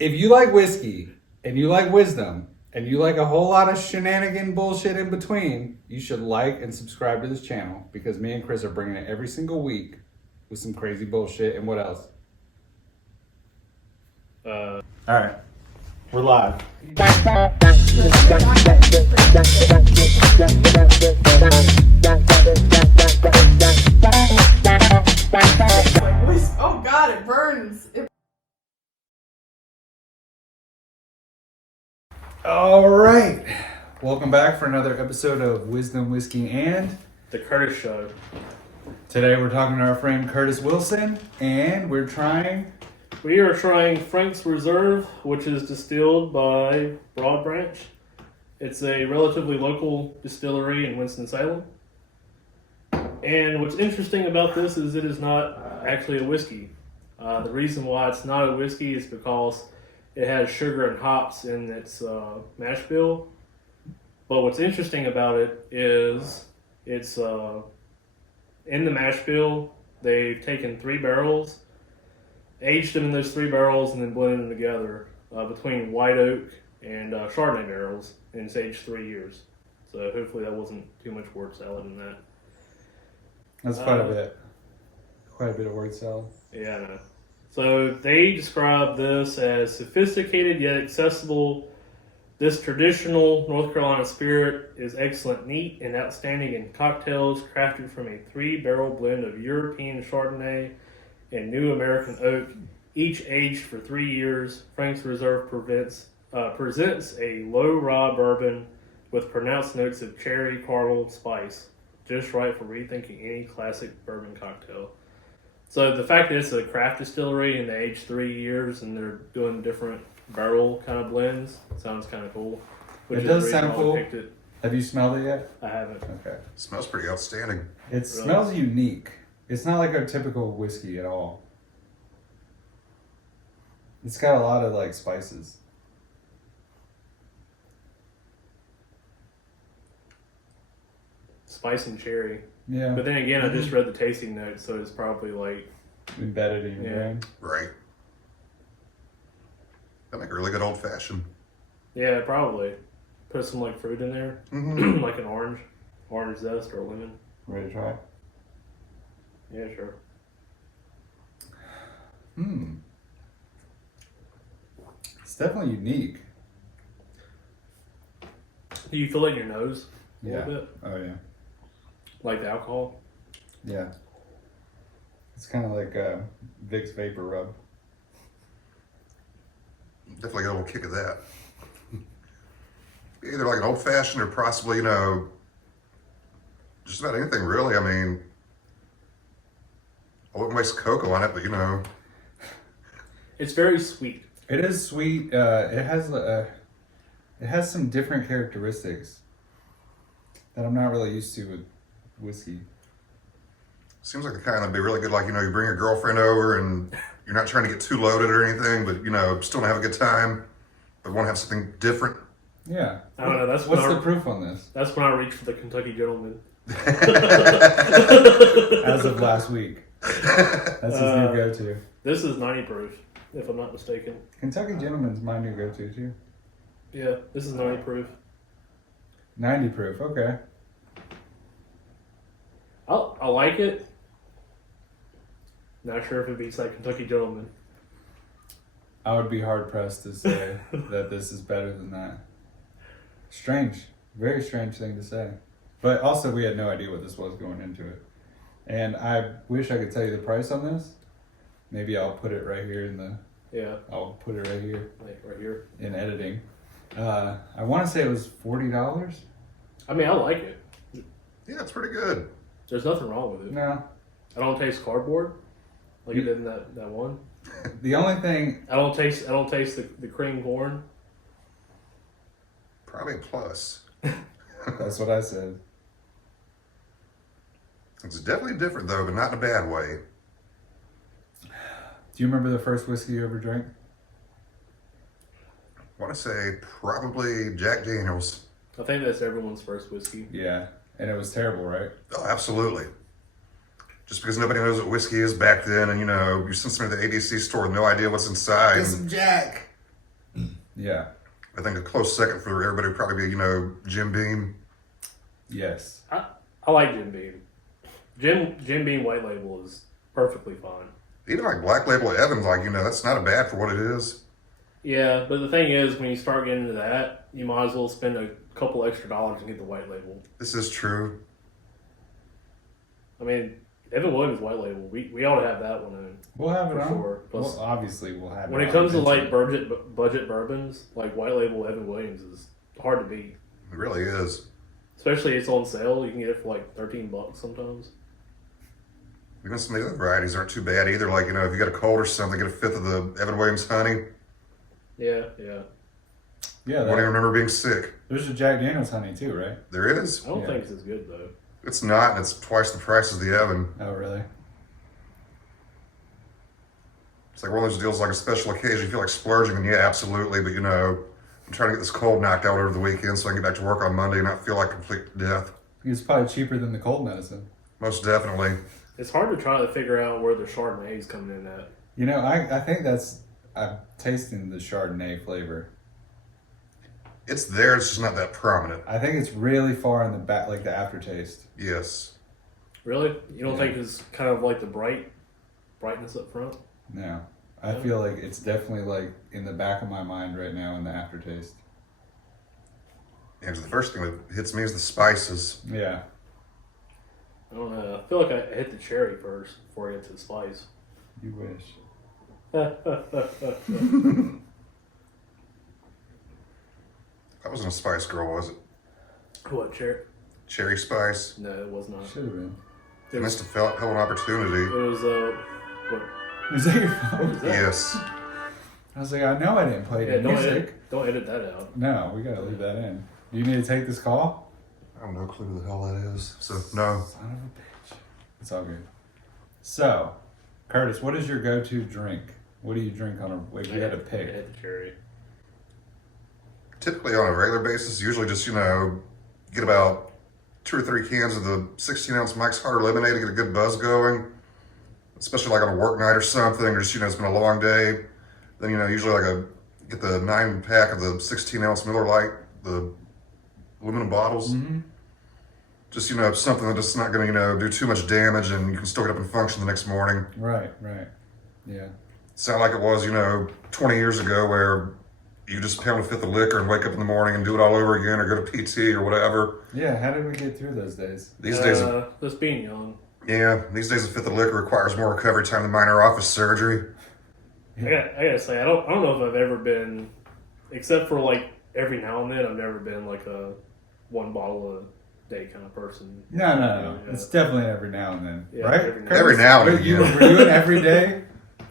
If you like whiskey and you like wisdom and you like a whole lot of shenanigan bullshit in between, you should like and subscribe to this channel because me and Chris are bringing it every single week with some crazy bullshit. And what else? All right, we're live. Oh God, it burns. All right, welcome back for another episode of Wisdom, Whiskey, and The Curtis Show. today we're talking to our friend Curtis Wilson, and we're trying. We are trying Frank's Reserve, which is distilled by Broad Branch. It's a relatively local distillery in Winston Salem. And what's interesting about this is it is not actually a whiskey. The reason why it's not a whiskey is because it has sugar and hops in its mash bill. But what's interesting about it is it's in the mash bill, they've taken 3 barrels, aged them in those 3 barrels, and then blended them together between white oak and Chardonnay barrels, and it's aged 3 years. So hopefully that wasn't too much word salad in that. That's quite a bit. Quite a bit of word salad. Yeah, I know. So they describe this as sophisticated yet accessible. This traditional North Carolina spirit is excellent neat and outstanding in cocktails crafted from a 3-barrel blend of European Chardonnay and New American oak, each aged for 3 years. Frank's Reserve presents a low raw bourbon with pronounced notes of cherry, caramel, spice, just right for rethinking any classic bourbon cocktail. So the fact that it's a craft distillery and they age 3 years and they're doing different barrel kind of blends sounds kind of cool. It does sound cool. It. Have you smelled it yet? I haven't. Okay. Smells pretty outstanding. It smells unique. It's not like our typical whiskey at all. It's got a lot of like spices. Spice and cherry. Yeah. But then again, I just read the tasting notes, so it's probably like Embedded in your brain. Right. That make a really good old fashioned. yeah, probably put some like fruit in there, Mm-hmm. like an orange zest or a lemon. Ready to try? Yeah, sure. It's definitely unique. Do you feel it in your nose a Yeah. little bit, Oh yeah. like the alcohol? Yeah. It's kind of like a Vicks Vapor Rub. Definitely got a little kick of that. Either like an old fashioned or possibly, just about anything really. I mean, I wouldn't waste cocoa on it, but It's very sweet. It is sweet. It has some different characteristics that I'm not really used to with whiskey. seems like the kind that'd be really good. Like, you bring your girlfriend over and you're not trying to get too loaded or anything, but, still want to have a good time, but want to have something different. Yeah. I don't know. What's the proof on this? That's when I reached for the Kentucky Gentleman. As of last week. That's his new go-to. This is 90 proof, if I'm not mistaken. Kentucky Gentleman's my new go-to too. Yeah, this is 90 proof. 90 proof, okay. I like it. Not sure if it beats that Kentucky Gentleman. I would be hard-pressed to say that this is better than that. Strange. Very strange thing to say. But also, we had no idea what this was going into it. And I wish I could tell you the price on this. Maybe I'll put it right here in the... Yeah. I'll put it right here. Like right here. In editing. I want to say it was $40. I mean, I like it. Yeah, it's pretty good. There's nothing wrong with it. No. I don't taste cardboard like it did in that one. The only thing... I don't taste the cream corn. Probably a plus. That's what I said. It's definitely different though, but not in a bad way. Do you remember the first whiskey you ever drank? I want to say probably Jack Daniels. I think that's everyone's first whiskey. Yeah. And it was terrible, right? Oh, absolutely. Just because nobody knows what whiskey is back then, and you send somebody to the ABC store with no idea what's inside. Get some Jack. Yeah. I think a close second for everybody would probably be, Jim Beam. Yes. I like Jim Beam. Jim Beam White Label is perfectly fine. Even like Black Label Evans, that's not a bad for what it is. Yeah, but the thing is, when you start getting into that, you might as well spend a couple extra dollars and get the white label. This is true. I mean, Evan Williams White Label, we ought to have that one in. We'll have it For on. sure. Plus, Well, obviously, we'll have when it it comes to on like budget bourbons, like White Label Evan Williams is hard to beat. It really is. Especially it's on sale. You can get it for like $13 sometimes. Even some of the other varieties aren't too bad either. Like, if you got a cold or something, get a fifth of the Evan Williams honey. Yeah. Yeah, I don't even remember being sick. there's a Jack Daniels honey too, right? There is. I don't Yeah. think it's as good though. It's not, and it's twice the price as the Evan. Oh, really? It's like one of those deals, like a special occasion. You feel like splurging, and yeah, absolutely. But I'm trying to get this cold knocked out over the weekend so I can get back to work on Monday and not feel like complete death. It's probably cheaper than the cold medicine. Most definitely. It's hard to try to figure out where the Chardonnay is coming in at. I think I'm tasting the Chardonnay flavor. It's there, it's just not that prominent. I think it's really far in the back, like the aftertaste. Yes. Really? You don't Yeah. think it's kind of like the brightness up front? No. I Yeah. feel like it's definitely like in the back of my mind right now in the aftertaste. And the first thing that hits me is the spices. Yeah. I don't know. I feel like I hit the cherry first before I get to the spice. You wish. That wasn't a spice girl, was it? What, cherry? Cherry spice. No, it was not. Should have been. It You was, must have held an opportunity. it was what? Was that your phone? that? Yes. I was like, I know I didn't play Yeah, the music. don't edit that out. No, we gotta leave that in. Do you need to take this call? I have no clue who the hell that is. So, no. Son of a bitch. It's all good. So, Curtis, what is your go-to drink? What do you drink on a? If you had to I pick. hit the cherry. Typically on a regular basis, usually just, get about 2 or 3 cans of the 16-ounce Mike's Hard Lemonade to get a good buzz going. Especially like on a work night or something, or just, it's been a long day. Then, usually get the 9-pack of the 16-ounce Miller Lite, the aluminum bottles. Mm-hmm. Just, something that's just not going to, do too much damage and you can still get up and function the next morning. Right. Yeah. Sound like it was, 20 years ago where you just pound a fifth of liquor and wake up in the morning and do it all over again or go to PT or whatever. Yeah, how did we get through those days? These days, Just being young. these days a fifth of liquor requires more recovery time than minor office surgery. I gotta say, I don't know if I've ever been, except for like every now and then, I've never been like a 1 bottle a day kind of person. No. Yeah. It's definitely every now and then, Yeah, right? every now- Curtis? Every now and Were you an everyday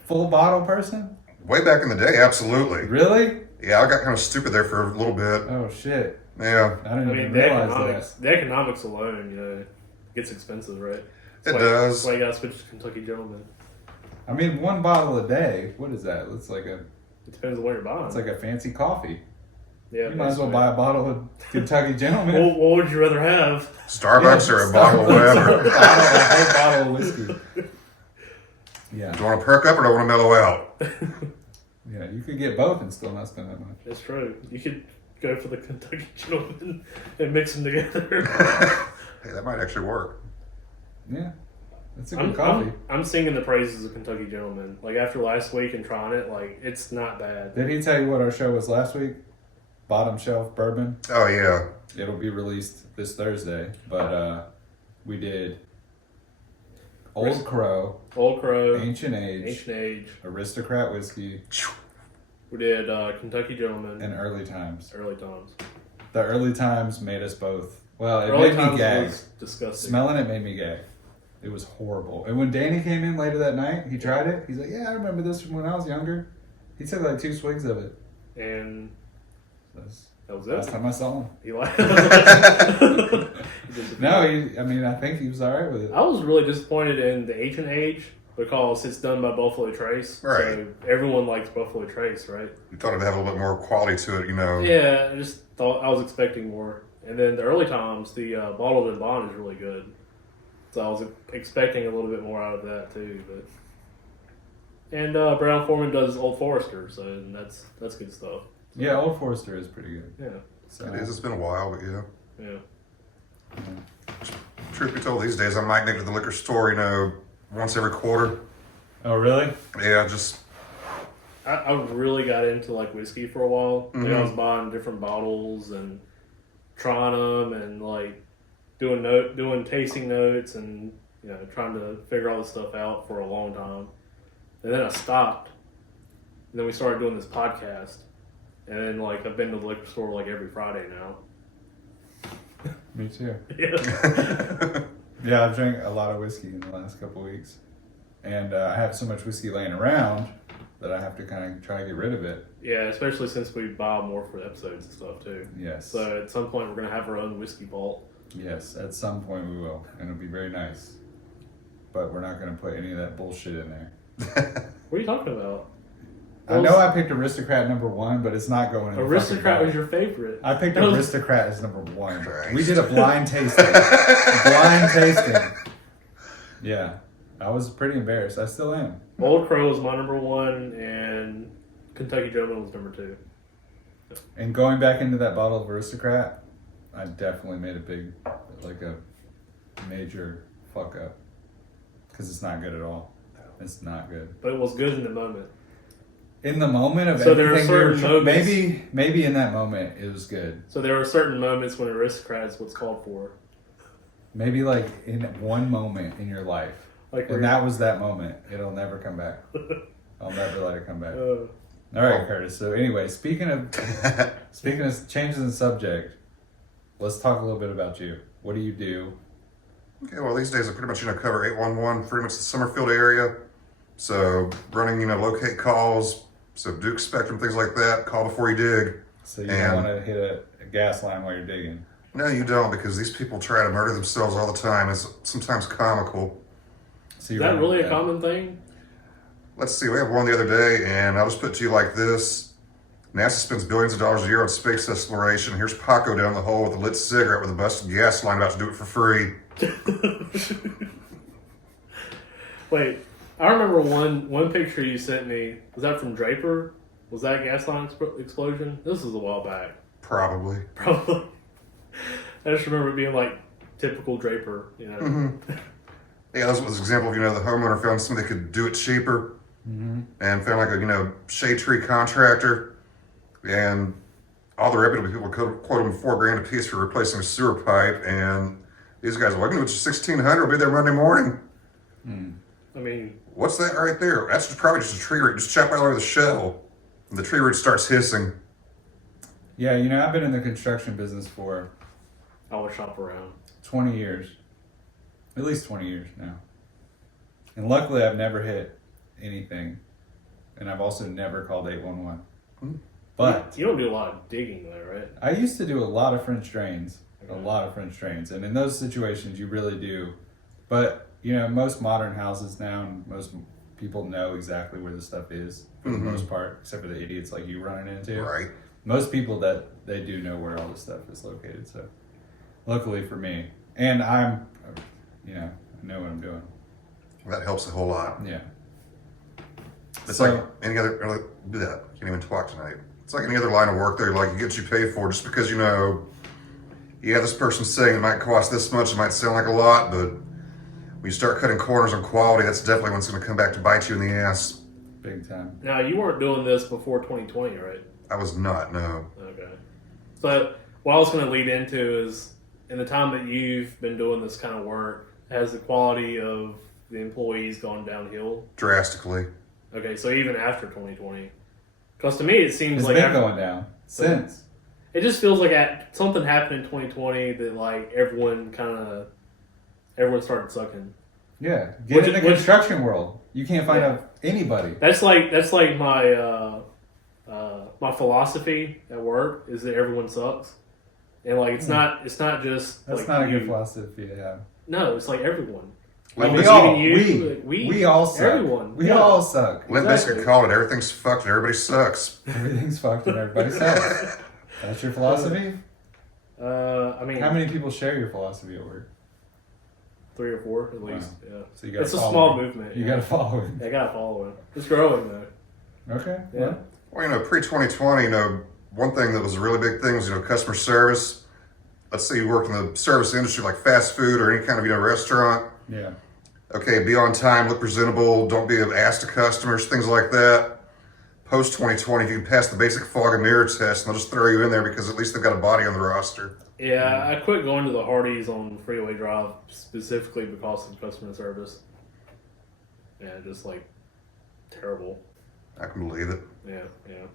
full bottle person? Way back in the day, absolutely. Really? Yeah, I got kind of stupid there for a little bit. Oh shit! Yeah, I didn't I even mean, the realize economics alone, gets expensive, right? it does. That's why you gotta switch to Kentucky Gentleman. that. I mean, 1 bottle a day. What is that? It's like It depends on what you're buying. it's like a fancy coffee. Yeah, You might as well basically. buy a bottle of Kentucky Gentleman. What would you rather have? Starbucks Yeah, or a bottle of whatever. a whole bottle of whiskey. Yeah, Do you want to perk up or do I want to mellow out? yeah. You could get both and still not spend that much. That's true. You could go for the Kentucky Gentleman and mix them together. Hey, that might actually work. Yeah, that's a good coffee. I'm singing the praises of Kentucky Gentleman. Like after last week and trying it, like it's not bad. Did he tell you what our show was last week? Bottom shelf bourbon. Oh, yeah. It'll be released this Thursday, but we did Old Crow, Old Crow, Ancient Age, Ancient Age. Aristocrat Whiskey, We did Kentucky Gentleman. and Early Times. Early Times. The Early Times made us both. Well, it Early made me Times gag. was disgusting. Smelling it made me gag. It was horrible. And when Danny came in later that night, he tried it. He's like, "Yeah, I remember this from when I was younger." He took like 2 swigs of it. And That's that was the last it. time I saw him. He liked No, I think he was all right with it. I was really disappointed in the Ancient Age because it's done by Buffalo Trace. Right. So everyone likes Buffalo Trace, right? You thought it'd have a little bit more quality to it, Yeah, I just thought I was expecting more. And then the Early Times, the bottled and bond is really good. So I was expecting a little bit more out of that too. But and Brown Foreman does Old Forester, so that's good stuff. Yeah, Old Forester is pretty good. Yeah. So, It is. It's been a while, but yeah. Yeah. Truth be told, these days I might go to the liquor store, once every quarter. Oh, really? Yeah, just I really got into like whiskey for a while. Like, I was Mhm. buying different bottles and trying them and like doing tasting notes and trying to figure all this stuff out for a long time. And then I stopped. And then we started doing this podcast. And then like I've been to the liquor store like every Friday now. Me too. Yeah. Yeah, I've drank a lot of whiskey in the last couple weeks. And I have so much whiskey laying around that I have to kind of try to get rid of it. Yeah, especially since we buy more for episodes and stuff too. Yes. So at some point we're gonna have our own whiskey vault. Yes, at some point we will. And it'll be very nice. But we're not going to put any of that bullshit in there. What are you talking about? I know I picked Aristocrat #1, but it's not going in the Aristocrat fucking was your favorite. I picked Aristocrat as #1. Christ. We did a blind tasting. Blind tasting. Yeah. I was pretty embarrassed. I still am. Old Crow was my #1, and Kentucky Gentleman was #2. And going back into that bottle of Aristocrat, I definitely made a major fuck up. Because it's not good at all. It's not good. But it was good in the moment. In the moment of So there are everything we were certain moments- maybe in that moment it was good. So there are certain moments when Aristocrat is what's called for. Maybe like in one moment in your life. Like And that was that moment. It'll never come back. I'll never let it come back. uh, All right, Curtis. So anyway, speaking of changes in subject, let's talk a little bit about you. What do you do? Okay, well, these days I pretty much, cover 811, pretty much the Summerfield area. So running, locate calls, so Duke Spectrum, things like that, call before you dig. So you don't want to hit a gas line while you're digging. No, you don't, because these people try to murder themselves all the time. It's sometimes comical. So is that really a common thing? Let's see, we have one the other day, and I'll just put it to you like this. NASA spends billions of dollars a year on space exploration. Here's Paco down the hole with a lit cigarette with a busted gas line about to do it for free. Wait, I remember one picture you sent me. Was that from Draper? Was that a gas line explosion? This was a while back. Probably. Probably. I just remember it being like typical Draper, Yeah, this was an example of, the homeowner found somebody that could do it cheaper and found like a, shade tree contractor, and all the reputable people quote them $4,000 a piece for replacing a sewer pipe, and these guys are like, it's 1,600, I'll be there Monday morning. I mean, What's that right there? That's probably just a tree root. Just chop right over the shell. And the tree root starts hissing. Yeah, I've been in the construction business for I would shop around. 20 years. At least 20 years now. And luckily I've never hit anything. And I've also never called 811. But You don't do a lot of digging though, right? I used to do a lot of French drains. A lot of French drains. And in those situations you really do. But, most modern houses now, and most people know exactly where the stuff is for the most part, except for the idiots like you running into. Right. Most people that they do know where all this stuff is located. So luckily for me. And I'm, I know what I'm doing. That helps a whole lot. Yeah. It's So- like any other, can't even talk tonight. It's like any other line of work there, like you get what you pay for just because, this person's saying it might cost this much, it might sound like a lot, but when you start cutting corners on quality, that's definitely when it's going to come back to bite you in the ass. Big time. Now you weren't doing this before 2020, right? I was not, no. Okay. But what I was going to lead into is, in the time that you've been doing this kind of work, has the quality of the employees gone downhill? Drastically. Okay, so even after 2020, because to me it seems It's like been going down since. it just feels like something happened in 2020 that like everyone started sucking. Yeah. Get in the construction world. You can't find out anybody. That's like my my philosophy at work is that everyone sucks, and like it's not just That's like not a you. good philosophy to have. No, it's like everyone. Like we Even all, you, we all suck. everyone. We Yeah. all suck. Limp Bizkit called it, everything's fucked and everybody sucks. Everything's fucked and everybody sucks. That's your philosophy? I mean, How many people share your philosophy at work? 3 or 4 at least. Wow. Yeah, So you gotta it's a follow small it. movement. You yeah. gotta follow it. I gotta follow it. It's growing though. Okay. Yeah. Well, pre-2020, one thing that was a really big thing was, customer service. Let's say you work in the service industry like fast food or any kind of, restaurant. Yeah. Okay, be on time, look presentable, don't be an ass to customers, things like that. Post 2020, if you can pass the basic fog and mirror test, they'll just throw you in there because at least they've got a body on the roster. Yeah, I quit going to the Hardee's on Freeway Drive specifically because of customer service. Yeah, just like terrible. I can believe it. Yeah, yeah.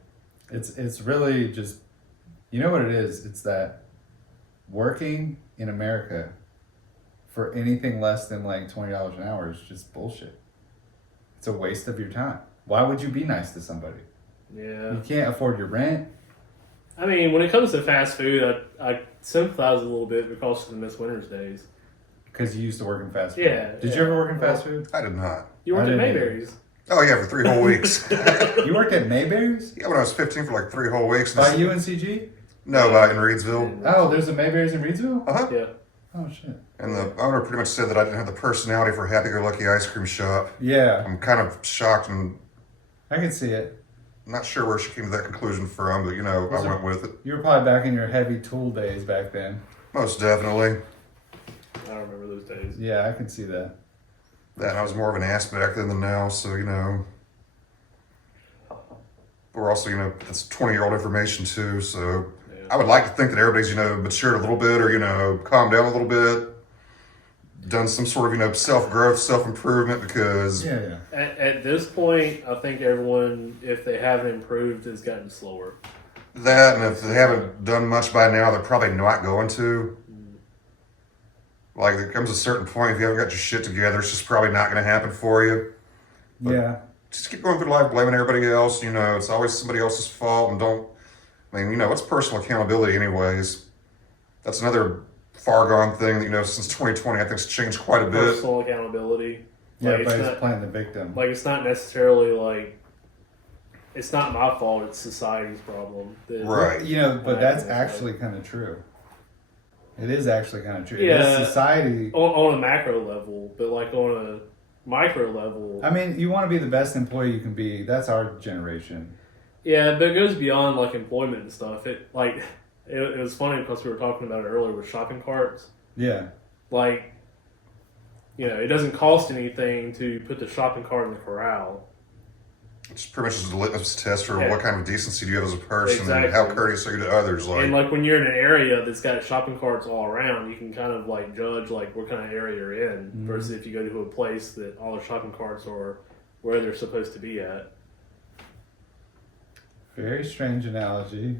It's really just, you know what it is? It's that working in America for anything less than like $20 an hour is just bullshit. It's a waste of your time. Why would you be nice to somebody? Yeah. You can't afford your rent. I mean, when it comes to fast food, I sympathize a little bit because of the Miss Winters days. Because you used to work in fast food. Yeah. Did you ever work in fast food? I did not. You worked I at didn't either. Mayberry's. Oh, yeah, for 3 whole weeks. You worked at Mayberry's? Yeah, when I was 15 for like 3 whole weeks. By UNCG? No, in Reedsville. Oh, there's a Mayberry's in Reedsville? Uh-huh. Yeah. Oh, shit. And the owner pretty much said that I didn't have the personality for a happy-go-lucky ice cream shop. Yeah, I'm kind of shocked and I can see it. not sure where she came to that conclusion from, but, I went with it. You were probably back in your heavy tool days back then. Most definitely. I don't remember those days. Yeah, I can see that. That and I was more of an ass back then than now, so, But we're also, it's 20-year-old information too, so Yeah. I would like to think that everybody's, matured a little bit or, calmed down a little bit, done some sort of, self-growth, self-improvement because, Yeah. At this point, I think everyone, if they haven't improved, has gotten slower. that, and if they haven't done much by now, they're probably not going to. Like, there comes a certain point, if you haven't got your shit together, it's just probably not going to happen for you. But Yeah. just keep going through life blaming everybody else. It's always somebody else's fault, and what's personal accountability anyways? That's another far gone thing that, since 2020, I think it's changed quite a bit. Personal accountability. Yeah, Like, it's everybody's not- playing the victim. Like, it's not necessarily like, it's not my fault, it's society's problem. Right. But that's actually kind of true. It is actually kind of true. It Yeah. is society. On a macro level, but like on a micro level. I mean, you want to be the best employee you can be. That's our generation. Yeah, but it goes beyond like employment and stuff. It was funny because we were talking about it earlier with shopping carts. Yeah. Like, it doesn't cost anything to put the shopping cart in the corral. It's pretty much just a litmus test for Yeah. what kind of decency do you have as a person Exactly. and how courteous are you to others. And like when you're in an area that's got shopping carts all around, you can kind of like judge like what kind of area you're in versus if you go to a place that all the shopping carts are where they're supposed to be at. Very strange analogy.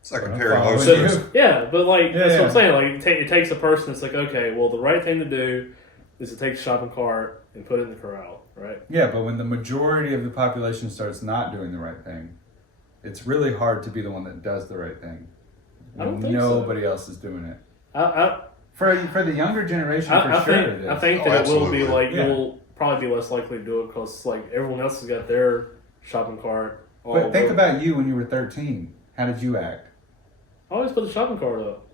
it's like I'm comparing following low you. scores. Yeah, but like Yeah, that's what I'm yeah. saying. Like it takes a person that's like, okay, well the right thing to do is to take the shopping cart and put it in the corral, right? Yeah, but when the majority of the population starts not doing the right thing, it's really hard to be the one that does the right thing. I don't When think so. nobody else is doing it. I For the younger generation, for sure think it is. I think Oh, that it will be absolutely. like Yeah. you'll probably be less likely to do it because like everyone else has got their shopping cart. All But think over. about you when you were 13. How did you act? I always put the shopping cart up.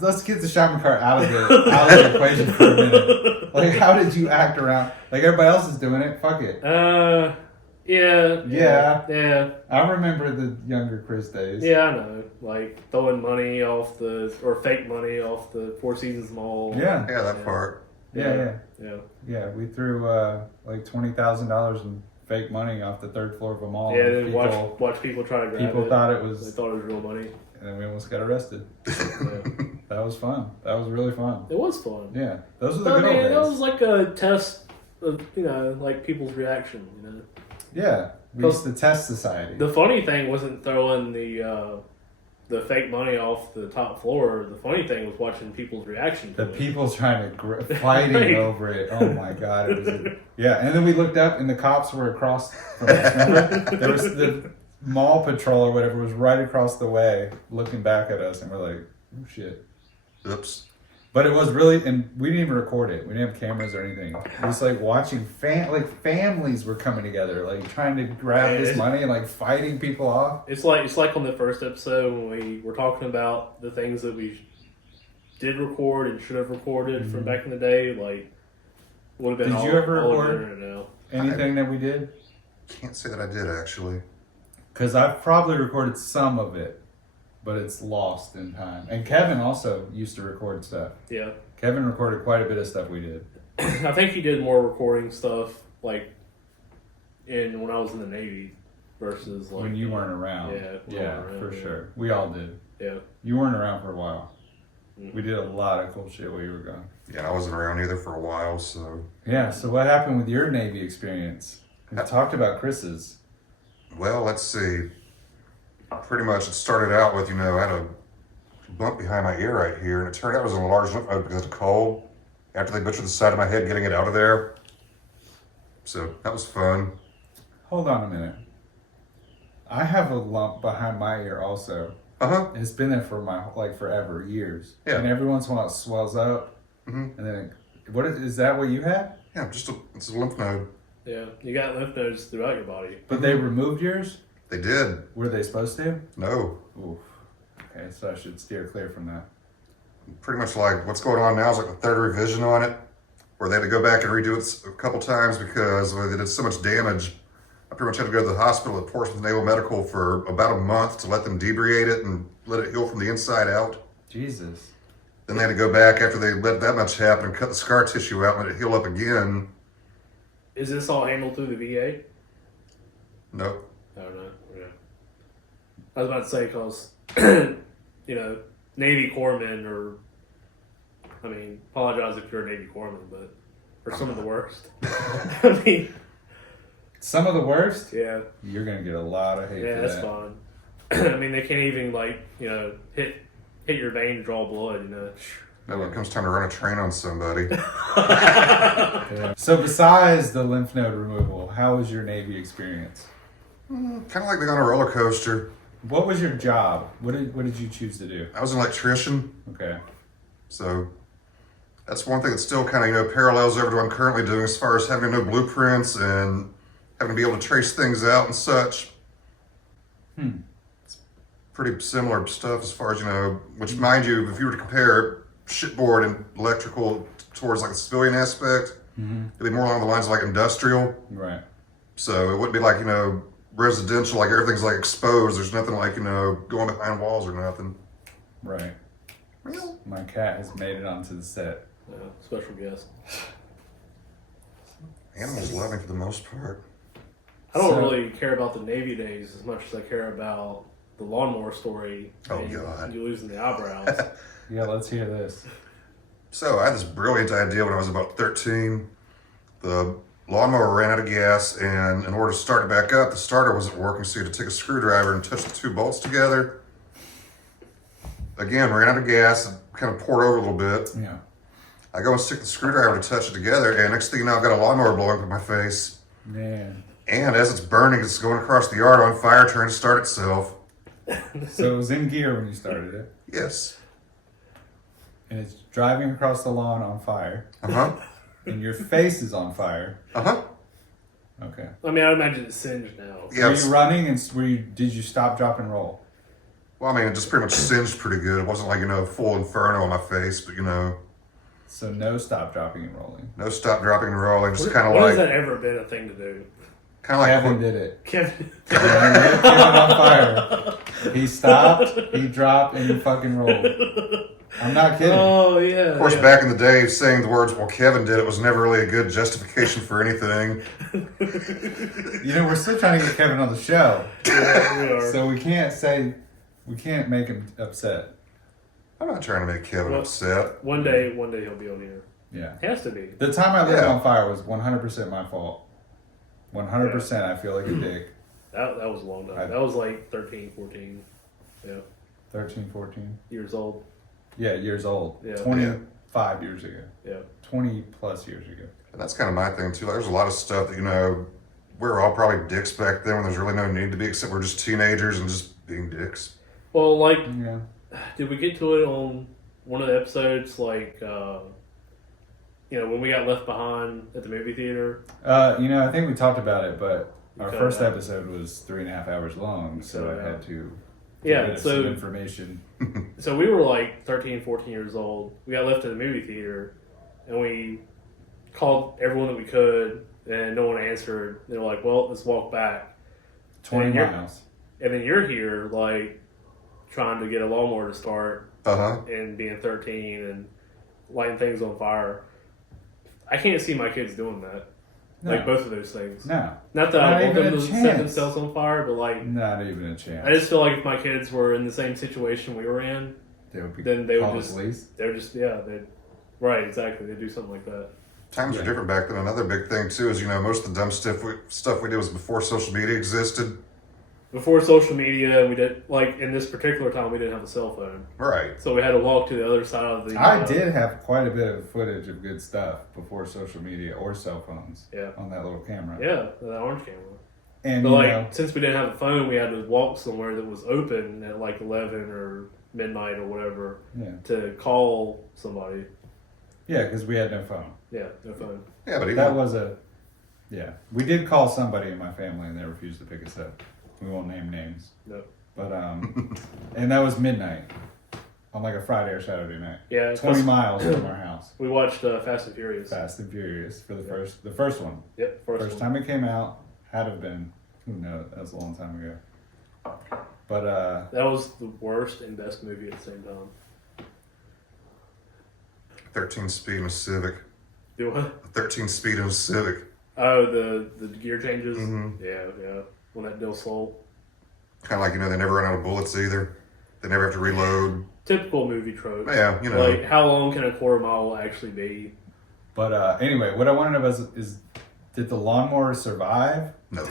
Let's get the shopping cart out of the equation for a minute. Like, how did you act around? Like everybody else is doing it. Fuck it. Yeah. Yeah. I remember the younger Chris days. Yeah, I know. Like throwing money off or fake money off the Four Seasons Mall. Yeah. Yeah, that part. Yeah. Yeah. We threw like $20,000 in fake money off the third floor of a mall. Yeah, and then watch people try to grab people it. thought it They was, thought it was real money. and then we almost got arrested. Yeah. That was fun. That was really fun. It was fun. Yeah, those were the I good mean, old it days. was like a test of, like people's reaction, Yeah, we used to test society. The funny thing wasn't throwing the fake money off the top floor. The funny thing was watching people's reaction to The it. people trying to fighting Right. over it. Oh my god! It was and then we looked up and the cops were across from us. Remember? There was the mall patrol or whatever was right across the way, looking back at us, and we're like, "Oh shit!" Oops. But it was really, and we didn't even record it. We didn't have cameras or anything. It was like watching families were coming together, like trying to grab this money and like fighting people off. It's like on the first episode when we were talking about the things that we did record and should have recorded from back in the day. Like, would have been Did all, you ever all over record? the internet now. Anything that we did? Can't say that I did actually. Because I've probably recorded some of it, but it's lost in time. And Kevin also used to record stuff. Yeah. Kevin recorded quite a bit of stuff we did. I think he did more recording stuff like when I was in the Navy versus like When you weren't around. Yeah, For sure. We all did. Yeah. You weren't around for a while. Mhm. We did a lot of cool shit while you were gone. Yeah, I wasn't around either for a while, so. Yeah, so what happened with your Navy experience? We talked about Chris's. Well, let's see. Pretty much it started out with, I had a bump behind my ear right here, and it turned out it was a large lymph node because of cold. After they butchered the side of my head, getting it out of there. So that was fun. Hold on a minute. I have a lump behind my ear also. Uh-huh. It's been there for forever, years. Yeah. And every once in a while it swells up. Mm-hmm. And then is that what you had? Yeah, it's a lymph node. Yeah. You got lymph nodes throughout your body. But they removed yours? They did. Were they supposed to? No. Oof. Okay, so I should steer clear from that. Pretty much like what's going on now is like the third revision on it, where they had to go back and redo it a couple times because they did so much damage. I pretty much had to go to the hospital at Portsmouth Naval Medical for about a month to let them debriate it and let it heal from the inside out. Jesus. Then they had to go back after they let that much happen and cut the scar tissue out and let it heal up again. Is this all handled through the VA? Nope. I don't know. Yeah. I was about to say because, Navy corpsmen apologize if you're a Navy corpsman, but are some of the worst. I mean, Some of the worst? yeah. You're going to get a lot of hate Yeah, for that's that. fine. I mean, they can't even hit your vein to draw blood. Now when it comes time to run a train on somebody, Yeah. So besides the lymph node removal, how was your Navy experience? kind of like being on a roller coaster. What was your job? What did you choose to do? I was an electrician, Okay. so that's one thing that still kind of parallels over to what I'm currently doing as far as having to know blueprints and having to be able to trace things out and such. It's pretty similar stuff as far as which mind you, if you were to compare shipboard and electrical towards like the civilian aspect, it'd be more along the lines of like industrial. Right. So it wouldn't be like, residential, like everything's like exposed. There's nothing like, going behind walls or nothing. Right. Well, My cat has made it onto the set. Special guest. animals love me for the most part. I don't So- really care about the Navy days as much as I care about the lawnmower story. Oh, and God. You losing the eyebrows. Yeah, let's hear this. So I had this brilliant idea when I was about 13. The lawnmower ran out of gas, and in order to start it back up, the starter wasn't working, so you had to take a screwdriver and touch the two bolts together. Again, ran out of gas, and kind of poured over a little bit. Yeah. I go and stick the screwdriver to touch it togetder, and next thing you know, I've got a lawnmower blowing up in my face. Man. And as it's burning, it's going across the yard on fire, trying to start itself. So it was in gear when you started it, Yes. and it's driving across the lawn on fire, Uh-huh. and your face is on fire. Uh-huh. Okay. I mean, I imagine it's singed now. Yeah, Were it's- you running and did you stop, drop, and roll? well, I mean, it just pretty much singed pretty good. It wasn't like, full inferno on my face, but, So no stop, dropping, and rolling. no stop, dropping, and rolling. Just When kind of has like, that ever been a thing to do? Kevin did it. Kevin. When we lit Kevin on fire, he stopped, he dropped, and he fucking rolled. I'm not kidding. Oh, yeah. Of course, back in the day, saying the words, well, Kevin did it was never really a good justification for anything. We're still trying to get Kevin on the show, Yeah, we are. so we can't make him upset. I'm not trying to make Kevin Well- upset. One day he'll be on here. Yeah. Has to be. The time I lit Yeah. on fire was 100% my fault. 100% I feel like a dick. That was a long time. I- That was like 13, 14. Yeah. 13, 14. Years old. Yeah, years old. Yeah. 25 years ago. Yeah. 20 plus years ago. And that's kind of my thing, too. Like, there's a lot of stuff that, we were all probably dicks back then when there's really no need to be, except we're just teenagers and just being dicks. Well, like, Yeah. did we get to it on one of the episodes? Like, when we got left behind at the movie theater. I think we talked about it, but our Okay. first episode was 3.5 hours long, so I Okay. had to Yeah, give so- some information. So we were like 13, 14 years old. We got left at the movie theater, and we called everyone that we could, and no one answered. They were like, "Well, let's walk back." 20 And you're- miles. and then you're here like trying to get a lawnmower to start and being 13 and lighting things on fire. I can't see my kids doing that. No. Like both of those things. No. Not that I want even them a to chance. set themselves on fire, but like Not even a chance. I just feel like if my kids were in the same situation we were in, They would be then they would called just police. they're just they right, exactly. They do something like that. Times are different back then. Another big thing too is most of the dumb stuff we did was before social media existed. Before social media, we did like in this particular time we didn't have a cell phone, Right. so we had to walk to the other side of the. I did have quite a bit of footage of good stuff before social media or cell phones. Yeah. On that little camera. Yeah, that orange camera. And But you like know, since we didn't have a phone, we had to walk somewhere that was open at like 11 or midnight or whatever yeah, to call somebody. yeah, because we had no phone. Yeah, no phone. Yeah, but even That was yeah. We did call somebody in my family and they refused to pick us up. We won't name names. No. But and that was midnight on like a Friday or Saturday night. Yeah, 20 miles from our house. we watched Fast and Furious. Fast and Furious for the first one. Yep, First one. time it came out, had to have been, who knows, that was a long time ago. But That was the worst and best movie at the same time. 13 speed in a Civic. Do what? 13 speed in a Civic. Oh, the gear changes. Mhm. Yeah. When that deal sold. Kind of like they never run out of bullets either. They never have to reload. Typical movie trope. Yeah, Like how long can a quarter mile actually be? But anyway, what I want to know is did the lawnmower survive? No,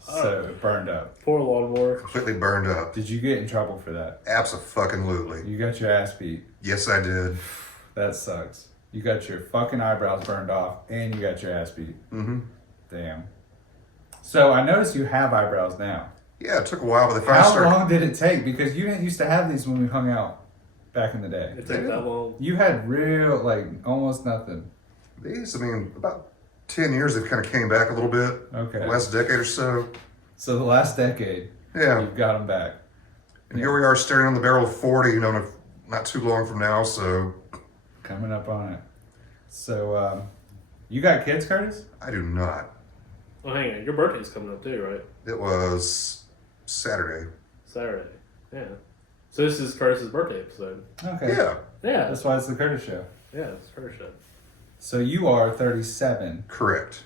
So it burned up. Poor lawnmower. completely burned up. Did you get in trouble for that? Abso-fucking-lutely. You got your ass beat. Yes, I did. That sucks. You got your fucking eyebrows burned off and you got your ass beat. Mm-hmm. Damn. So I noticed you have eyebrows now. Yeah, it took a while, but they finally How started. long did it take? Because you didn't used to have these when we hung out back in the day. It took that long. You had real, like, almost nothing. These, about 10 years, they've kind of came back a little bit. Okay. The last decade or so. So the last decade, Yeah. you've got them back. And here we are staring on the barrel of 40, not too long from now, so Coming up on it. So, you got kids, Curtis? I do not. Oh, hang on. Your birthday's coming up too, right? It was Saturday. Saturday. Yeah. So this is Curtis's birthday episode. Okay. Yeah, Yeah. That's why it's the Curtis Show. Yeah, it's Curtis show. So you are 37. correct.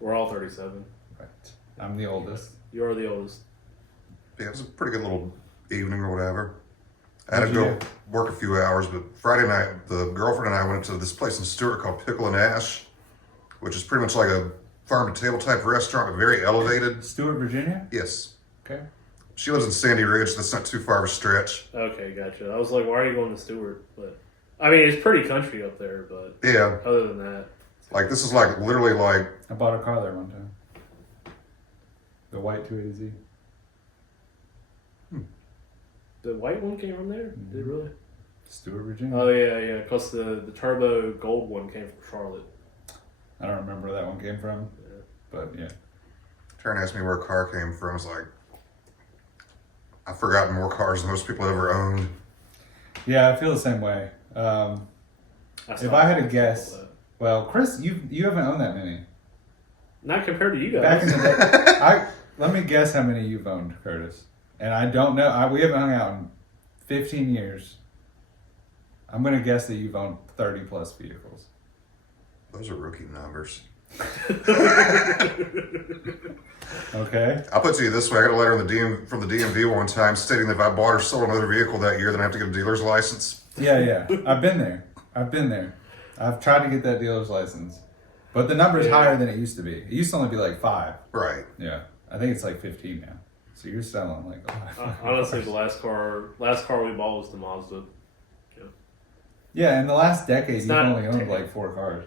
We're all 37. Right. I'm the oldest. You're the oldest. Yeah, it was a pretty good little evening or whatever. I had to What'd go you work a few hours, but Friday night, the girlfriend and I went to this place in Stewart called Pickle and Ash, which is pretty much like a farm-to-table type restaurant, but very elevated. Stewart, Virginia? Yes. Okay. She lives in Sandy Ridge, so that's not too far of a stretch. Okay, gotcha. I was like, why are you going to Stewart? But I mean, it's pretty country up there, but Yeah, other than that, like this is like literally like, I bought a car there one time. The white 280Z. the white one came from there. Mm-hmm. Did it really? Stewart, Virginia. Oh yeah. Because the turbo gold one came from Charlotte. I don't remember where that one came from, Yeah. but yeah. Taryn asked me where a car came from. I was like, I've forgotten more cars than most people ever owned. Yeah, I feel the same way. If I had to guess, well, Chris, you haven't owned that many. Not compared to you guys. Back in the day, let me guess how many you've owned, Curtis. And I don't know. We haven't hung out in 15 years. I'm gonna guess that you've owned 30 plus vehicles. Those are rookie numbers. Okay. I'll put it to you this way: I got a letter from the DMV one time stating that if I bought or sold another vehicle that year, then I have to get a dealer's license. Yeah. I've been there. I've tried to get that dealer's license, but the number is higher than it used to be. It used to only be like 5. Right. Yeah. I think it's like 15 now. So you're selling like a lot of Honestly, cars. the last car we bought was the Mazda. Yeah, in the last decade, It's you've not only owned terrible. like 4 cars.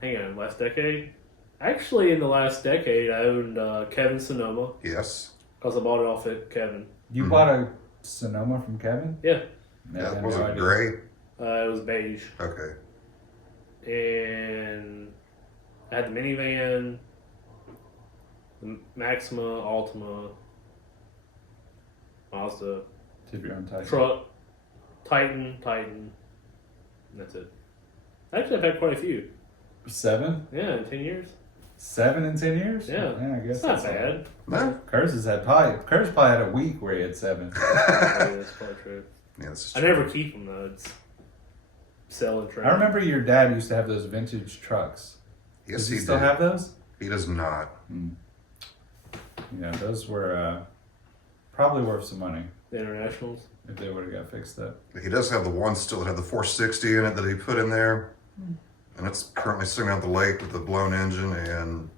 Hang on, last decade? Actually, in the last decade, I owned Kevin Sonoma Yes. because I bought it off at Kevin. You bought a Sonoma from Kevin? Yeah, I Yeah. had Was no it idea. gray? it was beige, Okay. and I had the minivan, the Maxima, Altima, Mazda, Tip your own Titan. truck, Titan, and that's it. Actually, I've had quite a few. 7? Yeah, in 10 years. 7 in 10 years? Yeah. I guess It's not that's all right. bad. No. Curtis probably had a week where he had 7. Yeah, that's probably true. Yeah, this is I true. never keep them though. It's sell and trade. I remember your dad used to have those vintage trucks. Yes, Does he he still did. have those? He does not. Yeah, those were probably worth some money The Internationals. if they would have got fixed up. He does have the one still that had the 460 in it that he put in there. And it's currently sitting out the lake with the blown engine, and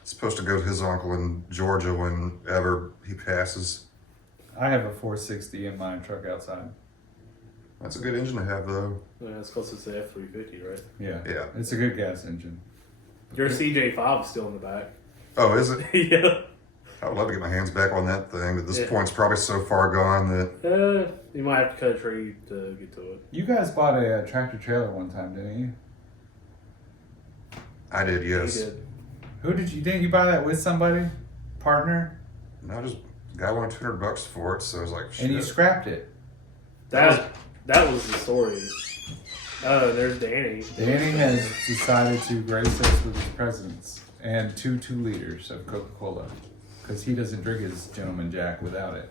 it's supposed to go to his uncle in Georgia whenever he passes. I have a 460 in my truck outside. That's a good engine to have, though. Yeah, it's close to the F-350, right? Yeah. Yeah. It's a good gas engine. Your CJ5 is still in the back. Oh, is it? Yeah. I would love to get my hands back on that thing. At this Yeah. point, it's probably so far gone that You might have to cut a tree to get to it. You guys bought a tractor trailer one time, didn't you? I did, yes. He did. Didn't you buy that with somebody? Partner? No, just the guy wanted $200 for it, so I was like, shit. And you scrapped it. That was the story. Oh, there's Danny. Danny has decided to grace us with his presence and 2 liters of Coca-Cola. Because he doesn't drink his Gentleman Jack without it.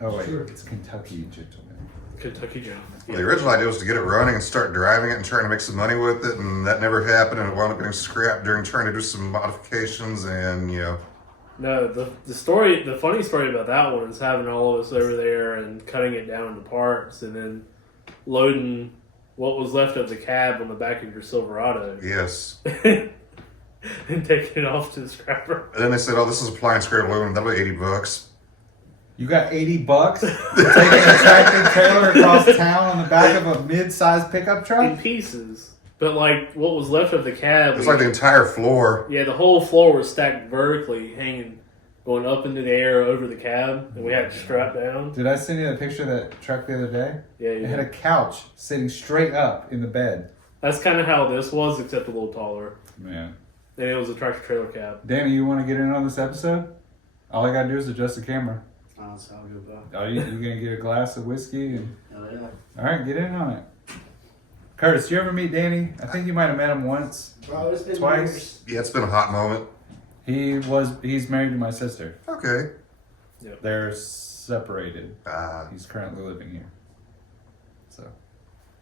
Oh wait, it's Kentucky Gentleman. Kentucky Joe. Well, the original idea was to get it running and start driving it and trying to make some money with it, and that never happened, and it wound up getting scrapped during trying to do some modifications, and, No, the funny story about that one is having all of us over there and cutting it down into parts and then loading what was left of the cab on the back of your Silverado yes. and taking it off to the scrapper. And then they said, oh, this is appliance grade aluminum, that'll be $80. You got $80 taking a tractor trailer across town on the back of a mid-sized pickup In truck? pieces. But like what was left of the cab, It's like the entire floor. yeah, the whole floor was stacked vertically, hanging, going up into the air over the cab, and we had to strap down. Did I send you the picture of that truck the other day? Yeah, It had yeah. a couch sitting straight up in the bed. That's kind of how this was, except a little taller. Yeah. And it was a tractor trailer cab. Danny, you want to get in on this episode? All I gotta do is adjust the camera. Oh, so I'll go back. Are you gonna get a glass of whiskey? And... Oh, yeah. All right, get in on it. Curtis, you ever meet Danny? I think you might have met him once, Bro, it's been twice. years. Yeah, it's been a hot moment. He's married to my sister. Okay. They're separated. Ah, He's currently living here. So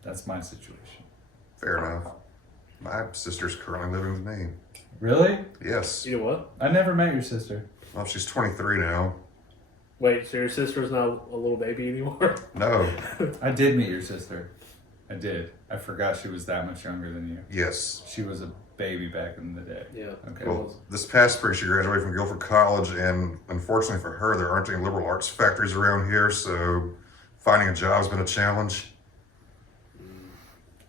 that's my situation. fair enough. My sister's currently living with me. Really? Yes. You know what? I never met your sister. Well, she's 23 now. Wait, so your sister's not a little baby anymore? No. I did meet your sister. I did. I forgot she was that much younger than you. Yes. She was a baby back in the day. Yeah. Okay. Well, this past spring she graduated from Guilford College, and unfortunately for her, there aren't any liberal arts factories around here, so finding a job has been a challenge.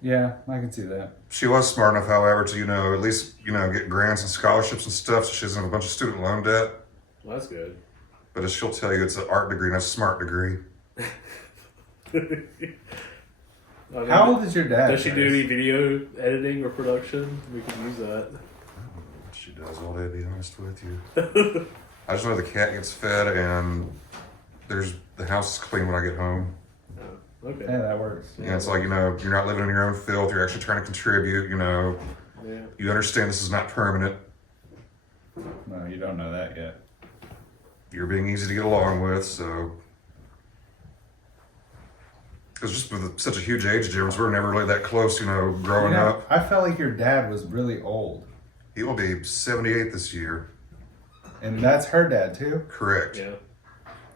Yeah, I can see that. She was smart enough, however, to, at least, get grants and scholarships and stuff, so she doesn't have a bunch of student loan debt. Well, that's good. But as she'll tell you, it's an art degree, not a smart degree. I mean, How old is your dad? does she do Curtis? any video editing or production? We could use that. She does all day, to be honest with you. I just know the cat gets fed, and the house is clean when I get home. Oh, okay. Yeah, that works. Yeah, it's like, you're not living in your own filth, you're actually trying to contribute, Yeah. you understand this is not permanent. No, you don't know that yet. You're being easy to get along with, so. It's just with such a huge age difference, we were never really that close, growing up. I felt like your dad was really old. He will be 78 this year. And that's her dad too. Correct. Yeah.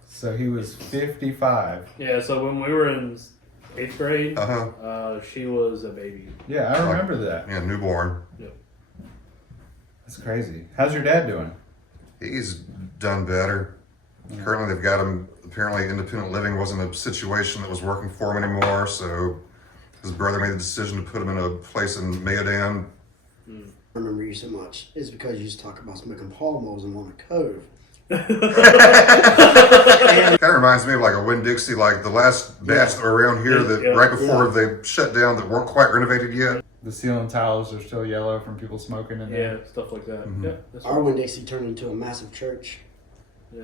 So he was 55. Yeah, so when we were in 8th grade, Uh-huh. she was a baby. Yeah, I remember that. Yeah, newborn. That's crazy. How's your dad doing? He's done better. Currently, they've got him, apparently independent living wasn't a situation that was working for him anymore, so his brother made the decision to put him in a place in Mayodan. I remember you so much. It's because you used to talk about smoking Paul Moles in Walnut Cove. Kind of reminds me of like a Winn-Dixie, like the last batch that were around here that Yeah. right before they shut down that weren't quite renovated yet. The ceiling tiles are still yellow from people smoking in there. Yeah, stuff like that. Mhm. Yeah. That's Our Winn-Dixie turned into a massive church. yeah.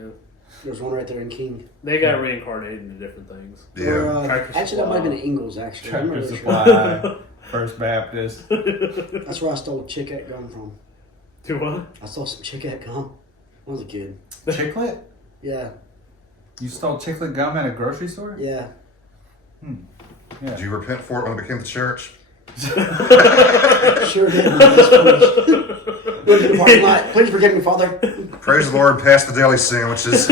There's one right there in King. They got reincarnated into different things. Or, Yeah. Tractor actually, that might have Supply. been Ingalls, actually. I'm Tractor not really sure. Supply, First Baptist. That's where I stole Chick at Gun from. Do what? I stole some Chick-Fil-A gum. I was a kid. Chiclet? Yeah, You stole chiclet gum at a grocery store? yeah. Yeah. Did you repent for it when it became the church? Sure did. Go to the parking lot. Please forgive me, Father. Praise the Lord, pass the deli sandwiches.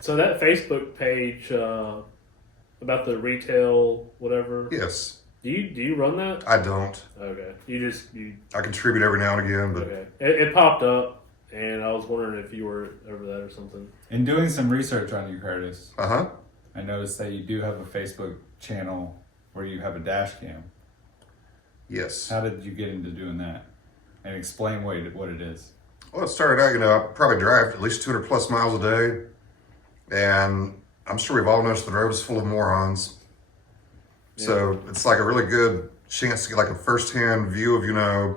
So that Facebook page about the retail whatever. Yes, Do you run that? I don't. Okay. You I contribute every now and again, but okay. It popped up, and I was wondering if you were over that or something. In doing some research on you, Curtis, uh-huh. I noticed that you do have a Facebook channel where you have a dash cam. Yes. How did you get into doing that? And explain what it is. Well, it started out, I probably drive at least 200 plus miles a day. And I'm sure we've all noticed the road is full of morons. Yeah. So it's like a really good chance to get like a first-hand view of,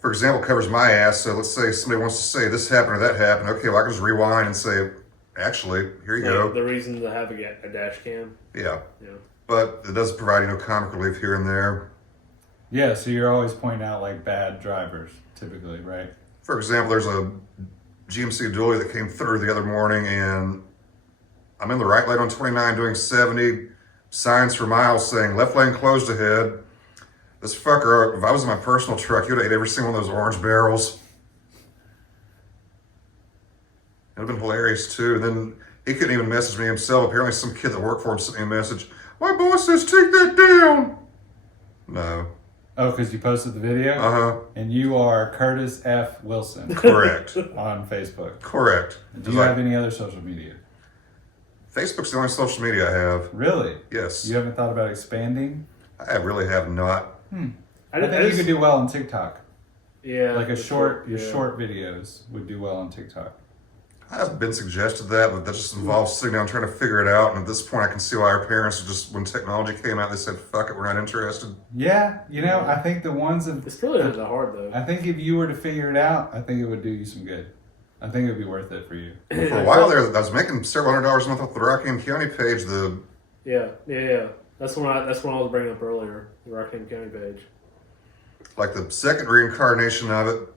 for example, covers my ass. So let's say somebody wants to say this happened or that happened. Okay, well, I can just rewind and say, actually, here you go. The reason to have a dash cam. Yeah. Yeah. But it does provide, comic relief here and there. Yeah, so you're always pointing out like bad drivers, typically, right? For example, there's a GMC dually that came through the other morning, and I'm in the right lane on 29 doing 70, signs for miles saying left lane closed ahead. This fucker, if I was in my personal truck, he would have ate every single one of those orange barrels. It would have been hilarious too. And then he couldn't even message me himself. Apparently some kid that worked for him sent me a message. My boss says take that down. No. Oh, because you posted the video? Uh-huh. And you are Curtis F. Wilson Correct. on Facebook. Correct. Do you have any other social media? Facebook's the only social media I have. Really? Yes. You haven't thought about expanding? I really have not. I think you could do well on TikTok. Yeah. Like your short yeah. videos would do well on TikTok. I've been suggested that, but that just involves sitting down trying to figure it out. And at this point, I can see why our parents just, when technology came out, they said, fuck it, we're not interested. Yeah, I think the ones of... It's really not that hard, though. I think if you were to figure it out, I think it would do you some good. I think it would be worth it for you. For a while there, I was making several $100s a month off the Rockham County page. Yeah. That's what I was bringing up earlier, the Rockham County page. Like the second reincarnation of it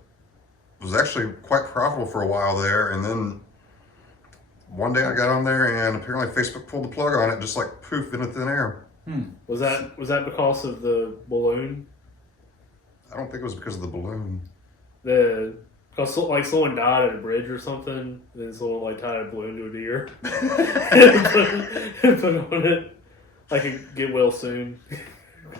was actually quite profitable for a while there. And then one day I got on there and apparently Facebook pulled the plug on it, just like poof into thin air. Was that because of the balloon? I don't think it was because of the balloon. Because like someone died at a bridge or something, and then someone like tied a balloon to a deer and put on it like a get well soon.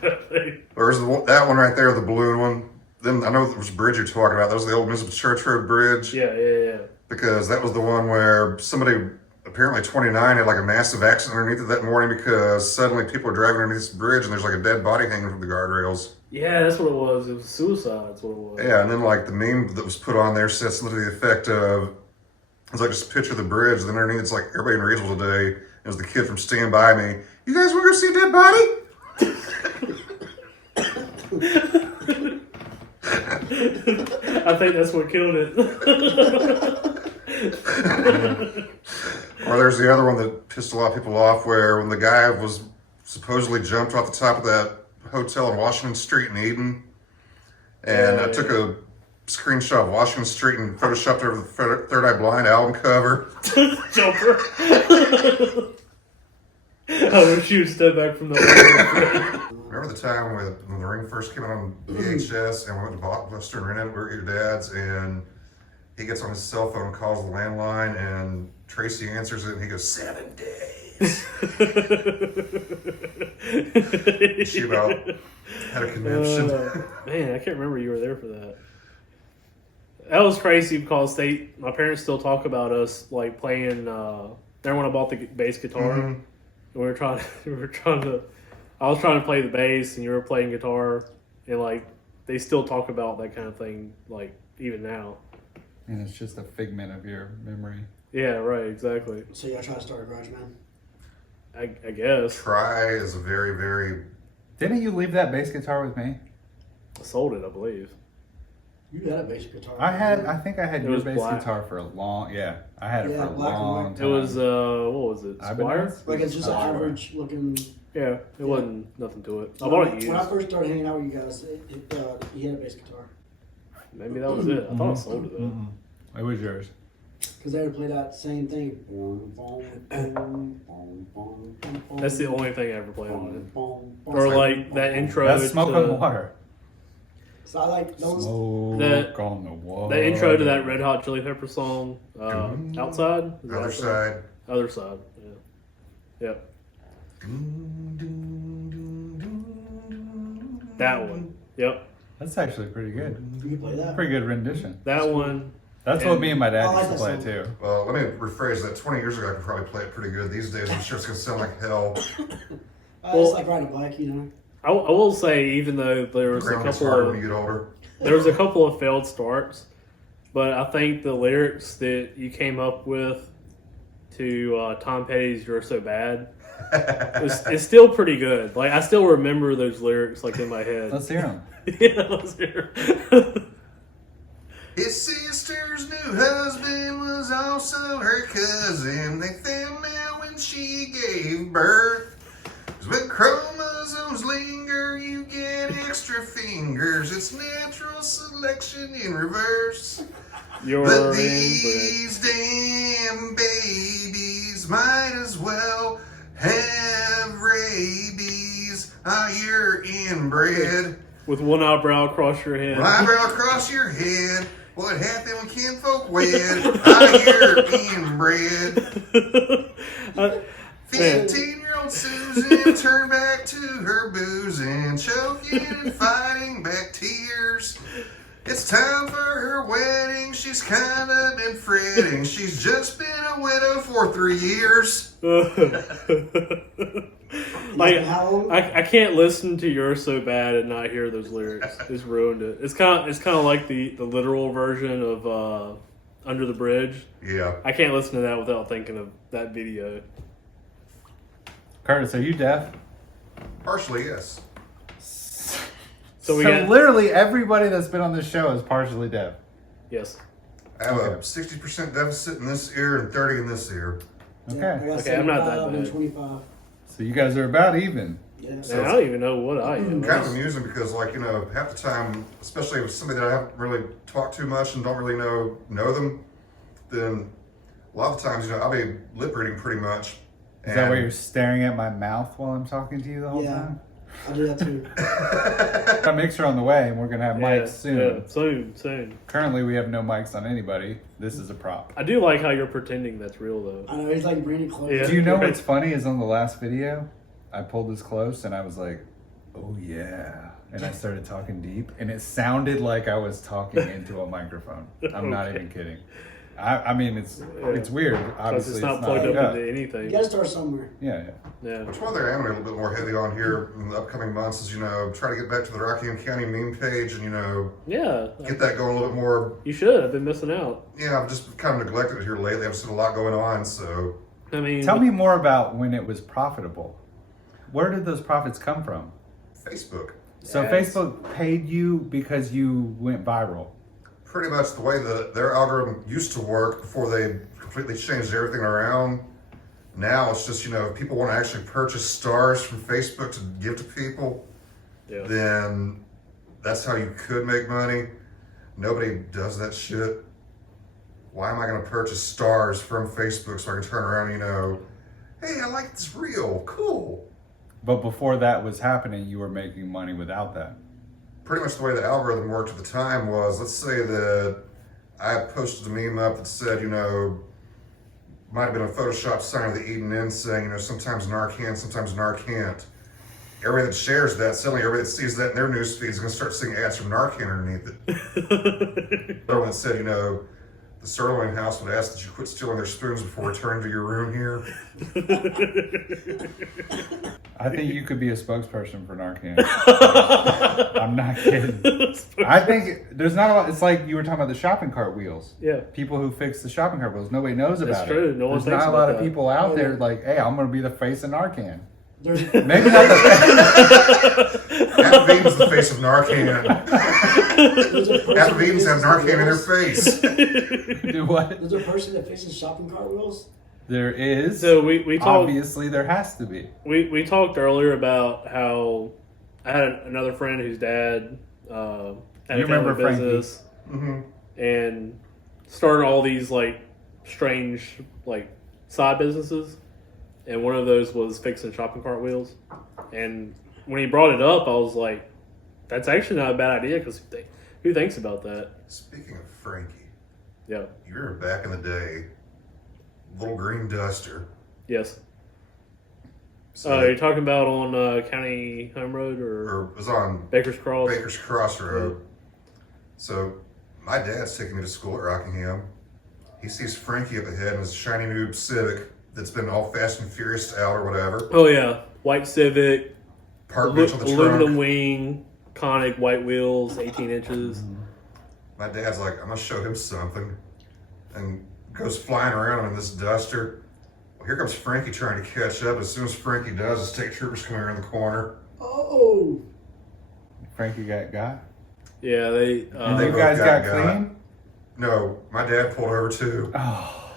There's that one right there, the balloon one. Then I know there was a bridge you're talking about. That was the old Elizabeth Church Road Bridge. Yeah. Because that was the one where somebody, apparently 29, had like a massive accident underneath it that morning because suddenly people are driving underneath this bridge and there's like a dead body hanging from the guardrails. Yeah, that's what it was. It was suicide. That's what it was. Yeah, and then like the meme that was put on there said something to the effect of, it's like just picture the bridge, and then underneath it's like everybody in Regional today. It was the kid from Stand By Me. You guys want to go see a dead body? I think that's what killed it. Or there's the other one that pissed a lot of people off where when the guy was supposedly jumped off the top of that hotel on Washington Street in Eden, and I took a screenshot of Washington Street and photoshopped over the Third Eye Blind album cover. Jumper. I wish you would step back from the Remember the time when The Ring first came out on VHS and we went to Blockbuster and rented it, we were at your dad's, and he gets on his cell phone and calls the landline, and Tracy answers it and he goes, 7 days. She about had a conniption. Man, I can't remember you were there for that. That was crazy because my parents still talk about us like playing. Remember when I bought the bass guitar? Mm-hmm. And I was trying to play the bass, and you were playing guitar, and like they still talk about that kind of thing, like even now. And it's just a figment of your memory. Yeah, right, exactly. So y'all try to start a garage band? I guess. Try is a very, very... Didn't you leave that bass guitar with me? I sold it, I believe. You had a bass guitar. I think I had It your was bass black. guitar for a long, I had it Yeah, for a black and long white. time. It was what was it? Squire? Like it's just an Oh, average looking. Yeah, it wasn't nothing to it. I bought it used. When I first started hanging out with you guys, he had a bass guitar. Maybe that was it. I thought I sold it though. It was yours. Because they would play that same thing. That's the only thing I ever played on it. Or like that intro. That's Smoke to, on the Water. So I like those. Smoke on the water. The intro to that Red Hot Chili Pepper song, Outside. Is it Other Outside? side. Other Side. Yeah. Yep. That one. Yep. That's actually pretty good. You can play that. Pretty good rendition. That one. That's And what me and my dad I like used to that play song. too. Well, let me rephrase that. 20 years ago, I could probably play it pretty good. These days, I'm sure it's going to sound like hell. It's like riding a bike, you know. I will say, even though there was a Ground gets couple harder of when you get older. there was a couple of failed starts, but I think the lyrics that you came up with to Tom Petty's "You're So Bad" it's still pretty good. Like I still remember those lyrics like in my head. Let's hear them. Yeah, let's hear. His sister's new husband was also her cousin. They found out when she gave birth. 'Cause when chromosomes linger, you get extra fingers. It's natural selection in reverse. You're But inbred. these damn babies might as well have rabies. Ah, you're inbred. With one eyebrow across your head. One eyebrow across your head. What happened when kinfolk wed? Ah, you're inbred. 15-year-old Susan turned back to her boozing, choking and fighting back tears. It's time for her wedding. She's kind of been fretting. She's just been a widow for 3 years. Like How long? I can't listen to "You're So Bad" and not hear those lyrics. It's ruined it. It's kind of like the literal version of "Under the Bridge." Yeah. I can't listen to that without thinking of that video. Curtis, are you deaf? Partially, yes. So we So got literally everybody that's been on this show is partially deaf. yes. I have a Okay. 60% deficit in this ear and 30 in this ear. Okay. Yeah, I got Okay, I'm not that 75 and bad. 25. So you guys are about even. Yeah. Man, I don't even know what I am. Kind of amusing because, like, you know, half the time, especially with somebody that I haven't really talked to much and don't really know them, then a lot of times, you know, I'll be lip reading pretty much. Is that why you're staring at my mouth while I'm talking to you the whole Yeah. time? I do that too. Got a mixer on the way, and we're gonna have mics soon. Yeah, soon. Currently, we have no mics on anybody. This is a prop. I do like how you're pretending that's real though. I know, he's like bringing it close. Yeah. Do you know Right. what's funny is on the last video, I pulled this close and I was like, "Oh yeah," and I started talking deep, and it sounded like I was talking into a microphone. I'm not Okay. even kidding. I mean, it's weird. Because Obviously, it's not plugged up hooked into You anything. gotta start somewhere. Yeah, yeah. Yeah. Which one thing I am a little bit more heavy on here in the upcoming months is, you know, try to get back to the Rockingham County meme page and, you know, Yeah. get that going a little bit more. You should. I've been missing out. Yeah, I've just kind of neglected it here lately. I've seen a lot going on, so. I mean, Tell me more about when it was profitable. Where did those profits come from? Facebook. So Yes. Facebook paid you because you went viral. Pretty much the way that their algorithm used to work before they completely changed everything around. Now it's just, you know, if people want to actually purchase stars from Facebook to give to people, yeah. then that's how you could make money. Nobody does that shit. Why am I going to purchase stars from Facebook so I can turn around and, you know, hey, I like this reel, cool. But before that was happening, you were making money without that. Pretty much the way the algorithm worked at the time was, let's say that I posted a meme up that said, you know, might have been a Photoshop sign of the Eden Inn saying, you know, sometimes Narcan, sometimes Narcan't. Everybody that shares that, suddenly everybody that sees that in their news feed is going to start seeing ads from Narcan underneath it. Another one that said, you know, the Sirloin House would ask that you quit stealing their spoons before returning to your room here. I think you could be a spokesperson for Narcan. I'm not kidding. I think there's not a lot. It's like you were talking about the shopping cart wheels. Yeah. People who fix the shopping cart wheels. Nobody knows about That's true. it. No one There's thinks not a about lot of that. people out Yeah. there like, hey, I'm going to be the face of Narcan. There's Maybe not the Half of Eden's the face of Narcan. there's a person Half of that Eden's have fixes Narcan in their wheels. face. do what? There's a person that fixes shopping cart wheels. There is. So we talked. Obviously, there has to be. We talked earlier about how I had another friend whose dad had You a family remember Frankie. business Mm-hmm. and started all these like strange like side businesses, and one of those was fixing shopping cart wheels. And when he brought it up, I was like, "That's actually not a bad idea because who thinks about that?" Speaking of Frankie, Yeah. you remember back in the day, little green duster. Yes. So, You're talking about on County Home Road or or it was on Baker's Cross? Baker's Cross Road. So my dad's taking me to school at Rockingham. He sees Frankie up ahead in his shiny new Civic that's been all Fast and Furious out or whatever. Oh yeah, white Civic, Park bench on the aluminum trunk. wing, conic white wheels, 18 inches. My dad's like, I'm gonna show him something, and goes flying around in this duster. Well, here comes Frankie trying to catch up. As soon as Frankie does, the state troopers come around the corner. Oh, Frankie got. Yeah, they. They You both guys got got. clean? No, my dad pulled over too, Oh,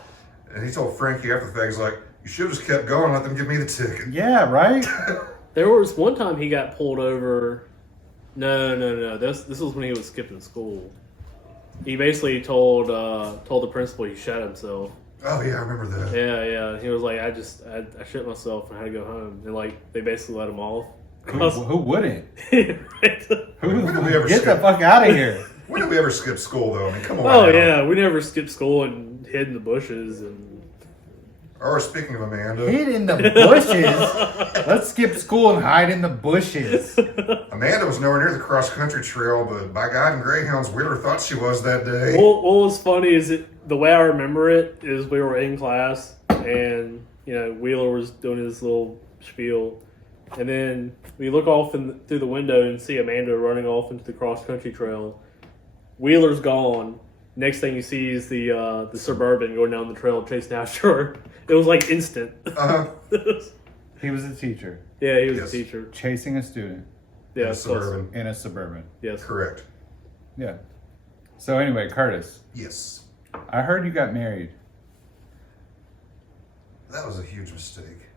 and he told Frankie after the fact, he's like, you should have just kept going and let them give me the ticket. yeah, right? There was one time he got pulled over. No. This was when he was skipping school. He basically told the principal he shot himself. Oh yeah, I remember that. Yeah. He was like, I shit myself and I had to go home. And like they basically let him off. Who wouldn't? Right. Who When did we ever get the skip? fuck out of here? When did we ever skip school though? I mean, come on. Oh now. yeah, we never skipped school and hid in the bushes and. Or speaking of Amanda, Hid in the bushes. Let's skip school and hide in the bushes. Amanda was nowhere near the cross country trail, but by God and Greyhounds, Wheeler thought she was that day. What was funny is the way I remember it is we were in class and Wheeler was doing his little spiel, and then we look off through the window and see Amanda running off into the cross country trail. Wheeler's gone. Next thing you see is the Suburban going down the trail chasing after her. It was like instant. Uh-huh. He was a teacher Yeah, he was Yes. a teacher. chasing a student Yeah, In a close. Suburban. in a Suburban. Yes. Correct. Yeah. So anyway, Curtis, Yes. I heard you got married. That was a huge mistake.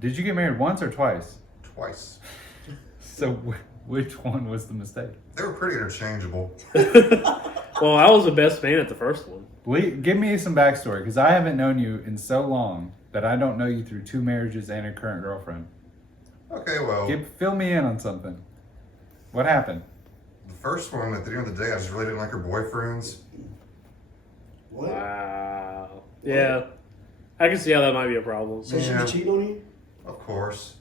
Did you get married once or twice? Twice. So which one was the mistake? They were pretty interchangeable. Well, I was the best man at the first one. Give me some backstory, because I haven't known you in so long that I don't know you through 2 marriages and a current girlfriend. Okay, well, Fill me in on something. What happened? the first one, at the end of the day, I just really didn't like her boyfriends. what? Wow. Yeah. I can see how that might be a problem. So she Yeah. was cheating on you? Of course.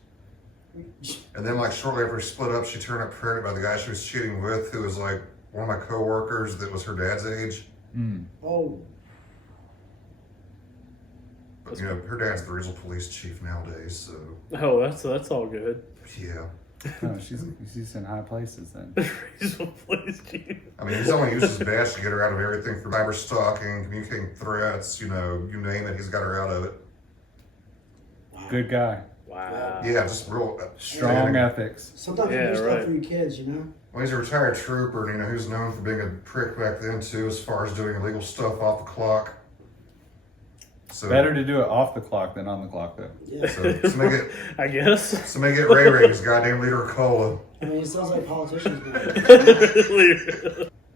And then, like, shortly after we split up, she turned up pregnant by the guy she was cheating with, who was, like, one of my coworkers that was her dad's age. Oh, But, her dad's the regional police chief nowadays, so, Oh, that's all good. yeah. Oh, she's in high places then. I mean, he's only used his badge to get her out of everything from cyber stalking, communicating threats, you name it, he's got her out of it. Good guy. Wow. Yeah, just real Strong outstanding. ethics. sometimes you Yeah, do stuff right. for your kids, Well, he's a retired trooper, and he was known for being a prick back then too, as far as doing illegal stuff off the clock. So Better to do it off the clock than on the clock, though. Yeah. So somebody I guess. get Ray Ray, his goddamn leader of cola. I mean, it sounds like politicians.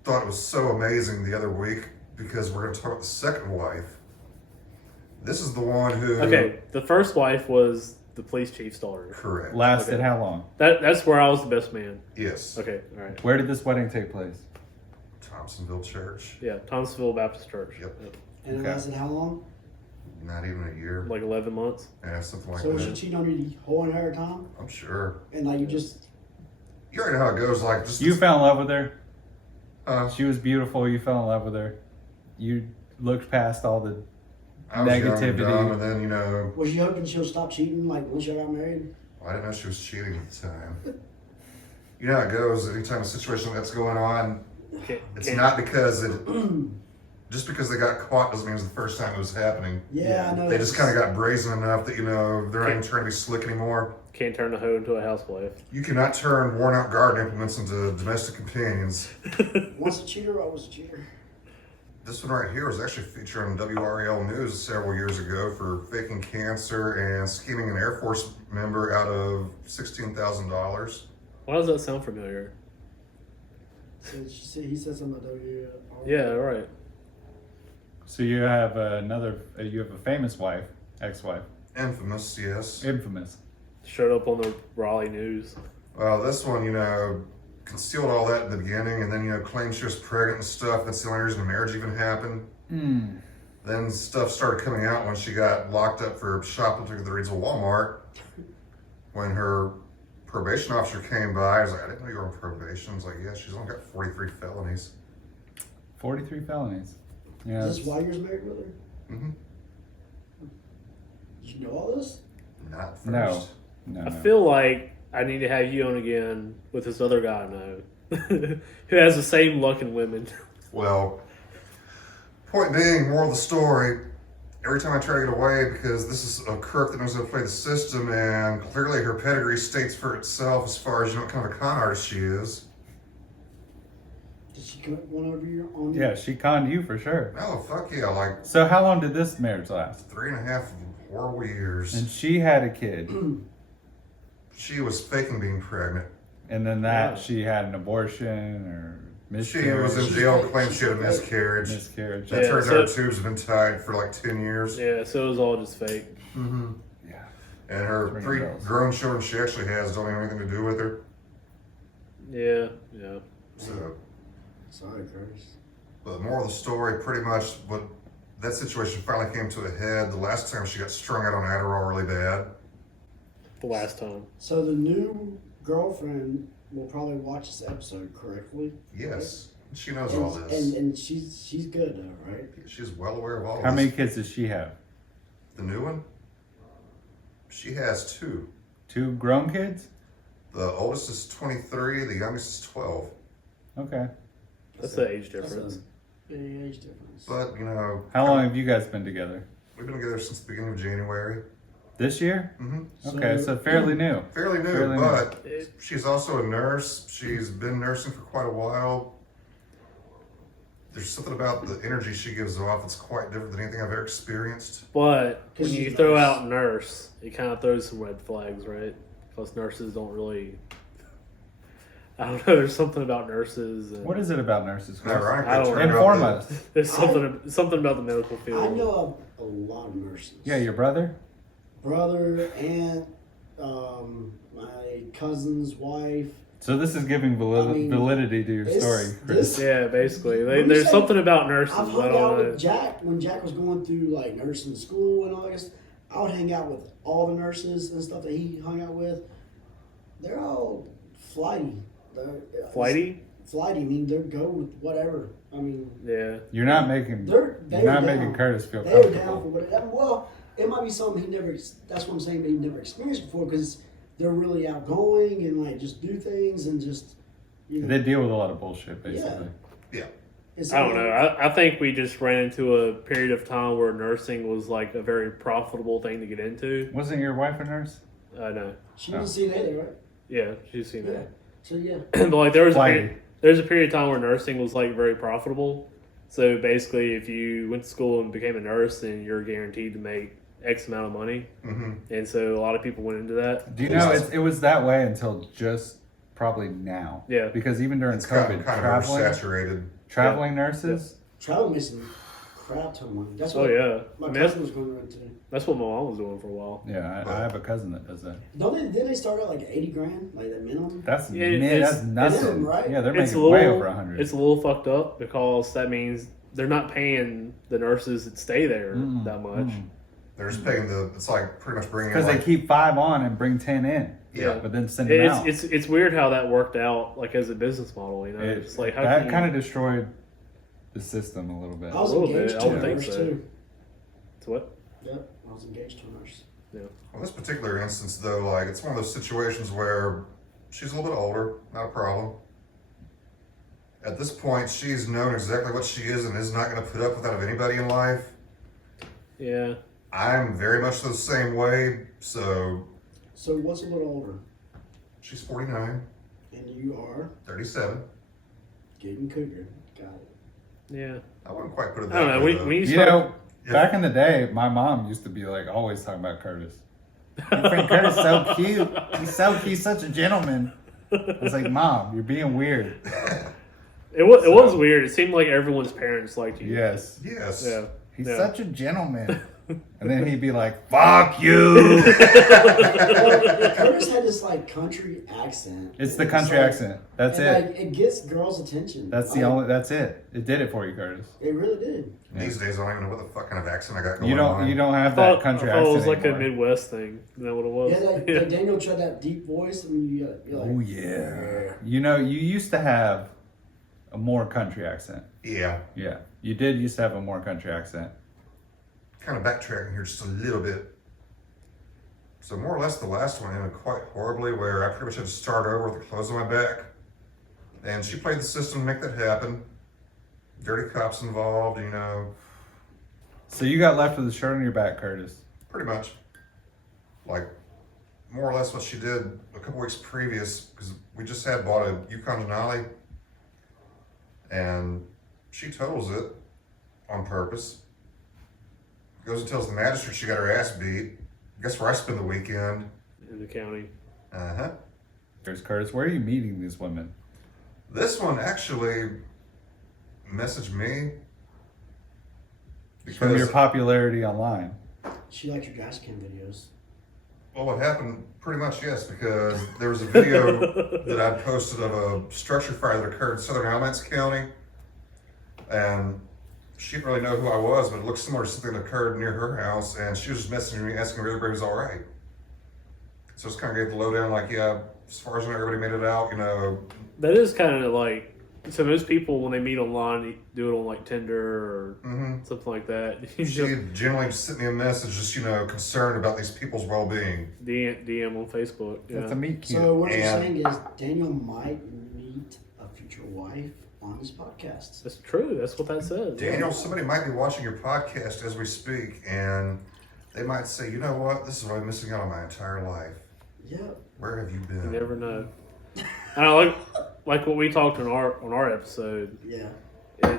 Thought it was so amazing the other week because we're going to talk about the second wife. This is the one who. Okay, the first wife was the police chief's daughter. Correct. Lasted Okay. how long? That's where I was the best man. Yes. Okay, all right. Where did this wedding take place? Thompsonville Church. Yeah, Thomasville Baptist Church. Yep. And it Okay. lasted how long? Not even a year. Like 11 months. Yeah, something like So was she that. cheating on you the whole entire time? I'm sure. And like you just, You already know how it goes. Like just You fell in love with her. She she was beautiful. You fell in love with her. You looked past all the. I was young and negativity. dumb, and then was you hoping she'll stop cheating like once you got married? I didn't know she was cheating at the time. You know how it goes. Anytime a situation like that's going on, it's not because just because they got caught doesn't mean it was the first time it was happening. Yeah, I know. They just kind of got brazen enough that they're not even trying to be slick anymore. Can't turn the hoe into a housewife. You cannot turn worn-out garden implements into domestic companions. Once a cheater, always a cheater. This one right here was actually featured on WRAL News several years ago for faking cancer and scheming an Air Force member out of $16,000. Why does that sound familiar? So he said something about Yeah, right. So you have you have a famous wife, ex-wife, Infamous, yes. infamous. Showed up on the Raleigh News. Well, this one, concealed all that in the beginning and then, claimed she was pregnant and stuff. That's the only reason the marriage even happened. Then stuff started coming out when she got locked up for shoplifting at the Reedsville Walmart. When her probation officer came by, I was like, I didn't know you were on probation. I was like, yeah, she's only got 43 felonies. 43 felonies. Yeah. Is this why you're married with her? Mm-hmm. Did you know all this? Not first. No. I feel like I need to have you on again with this other guy I know who has the same luck in women. Well, point being, moral of the story, every time I try to get away, because this is a crook that knows how to play the system, and clearly her pedigree states for itself as far as what kind of a con artist she is. Did she come one over your on? Yeah, she conned you for sure. Oh, fuck yeah, like So how long did this marriage last? 3.5 horrible years. And she had a kid. She was faking being pregnant. And then she had an abortion or She miscarriage. was in jail and claimed she had a miscarriage. Miscarriage. It Yeah, turns so- out her tubes have been tied for like 10 years. Yeah, so it was all just fake. Mm-hmm. Yeah. And her Ring 3 bells. grown children she actually has don't have anything to do with her. Yeah. So, Sorry, Curtis. but more of the story, pretty much what that situation finally came to a head. The last time she got strung out on Adderall really bad. The last time. So the new girlfriend will probably watch this episode correctly. Yes, she knows all this. And she's good though, right? She's well aware of all How this. many kids does she have? The new one? She has 2. 2 grown kids? The oldest is 23, the youngest is 12. Okay. That's the age difference. Big age difference. But, How long have you guys been together? we've been together since the beginning of January. This year? Mm-hmm. Okay, so fairly new. Fairly new, Fairly new. but she's also a nurse. She's been nursing for quite a while. There's something about the energy she gives off that's quite different than anything I've ever experienced. But when 'Cause you she's throw nice. out nurse, it kind of throws some red flags, right? Because nurses don't really. I don't know. There's something about nurses. And What is it about nurses? Chris? Ironically, I don't it turned out Inform that- us. There's something about the medical field. I know a lot of nurses. Yeah, your brother? Brother, aunt, my cousin's wife. So this is giving I mean, validity to your this- story, Chris. this- Yeah, basically. Let me There's say, something about nurses. I've I hung don't out know. with Jack when Jack was going through like nursing school and all this. I would hang out with all the nurses and stuff that he hung out with. They're all flighty. Flighty? Flighty. I mean, they go with whatever. I mean, Yeah. You're not making they're you're not down. making Curtis feel They're down comfortable. for whatever. Well, it might be something he never. That's what I'm saying. He never experienced before because they're really outgoing and like just do things and just. You know, They deal with a lot of bullshit, basically. Yeah. it's I don't like- know. I think we just ran into a period of time where nursing was like a very profitable thing to get into. Wasn't your wife a nurse? I know. She was seen either, right? Yeah, she's seen Yeah. that. So yeah. But like there was Flighty. there's a period of time where nursing was like very profitable. So basically, if you went to school and became a nurse, then you're guaranteed to make X amount of money. Mm-hmm. And so a lot of people went into that. Do you know it was that way until just probably now? Yeah. Because even during It's kind COVID, of traveling oversaturated. nurses. Travel missing crap ton of money. That's Oh what yeah, my I mean, that's, cousin was going into. that's what my mom was doing for a while. Yeah, I have a cousin that does that. Didn't they start at like 80 grand, like the minimum? That's Yeah, that's it's- nothing, right? Yeah, they're It's a making way little, over 100. it's a little fucked up because that means they're not paying the nurses that stay there that much. They're just paying it's like pretty much bringing in Because they like, keep 5 on and bring 10 in. Yeah. but then send them out. It's weird how that worked out, like as a business model. You know, it's like how that can you, kind of destroyed the system a little bit. I was A little engaged bit, to I a would think nurse so. too. it's what? Yep, I was engaged to a nurse. Well, this particular instance, though, like it's one of those situations where she's a little bit older, not a problem. At this point, she's known exactly what she is and is not going to put up with that of anybody in life. Yeah, I'm very much the same way, so So what's a little older? she's 49, And you are 37. getting cougar. Got it. Yeah. I wouldn't quite put it I that don't know. way. When you You start, know, back in the day, my mom used to be like always talking about Curtis. Your friend Curtis is so cute. He's so cute. He's such a gentleman. I was like, Mom, you're being weird. it was weird. It seemed like everyone's parents liked you. Yes. Yes. Yeah. He's Yeah. such a gentleman. And then he'd be like, fuck you. Curtis had this like country accent. It's the It's country like- accent. That's and, it. Like, it gets girls' attention. That's the Like, only, that's it. It did it for you, Curtis. It really did. These days, I don't even know what the fuck kind of accent I got going You on. don't have I that thought, country I thought accent it was like anymore. a Midwest thing. Is that what it was? Yeah, like Daniel tried that deep voice, and you're like, Oh yeah. You know, you used to have a more country accent. Yeah. Yeah. You did used to have a more country accent. Kind of backtracking here just a little bit. So more or less the last one ended quite horribly where I pretty much had to start over with the clothes on my back. And she played the system to make that happen. Dirty cops involved, you know, So you got left with a shirt on your back, Curtis. pretty much. Like, more or less what she did a couple weeks previous, because we just had bought a Yukon Denali. And she totals it on purpose. Goes and tells the magistrate she got her ass beat. Guess where I spend the weekend? In the county. Uh-huh. Here's Curtis. Where are you meeting these women? This one actually messaged me From your because, popularity online. she liked your gas can videos. well, what happened pretty much, yes, because there was a video that I posted of a structure fire that occurred in southern Alamance County. And she didn't really know who I was, but it looked similar to something that occurred near her house. And she was just messaging me, asking if everybody was all right. So just kind of gave the lowdown, like, yeah, as far as I know, everybody made it out, you know. That is kind of like, so most people when they meet online they do it on like Tinder or something like that. You She just generally just sent me a message, just, you know, concerned about these people's well-being. DM on Facebook. Yeah. That's a meet cute. So what you're And- saying is Daniel might meet a future wife on his podcast. That's true. That's what that says. Daniel, somebody might be watching your podcast as we speak, and they might say, you know what, this is what I'm missing out on my entire life. Yeah. Where have you You been? never know. I don't like what we talked on our episode. Yeah. I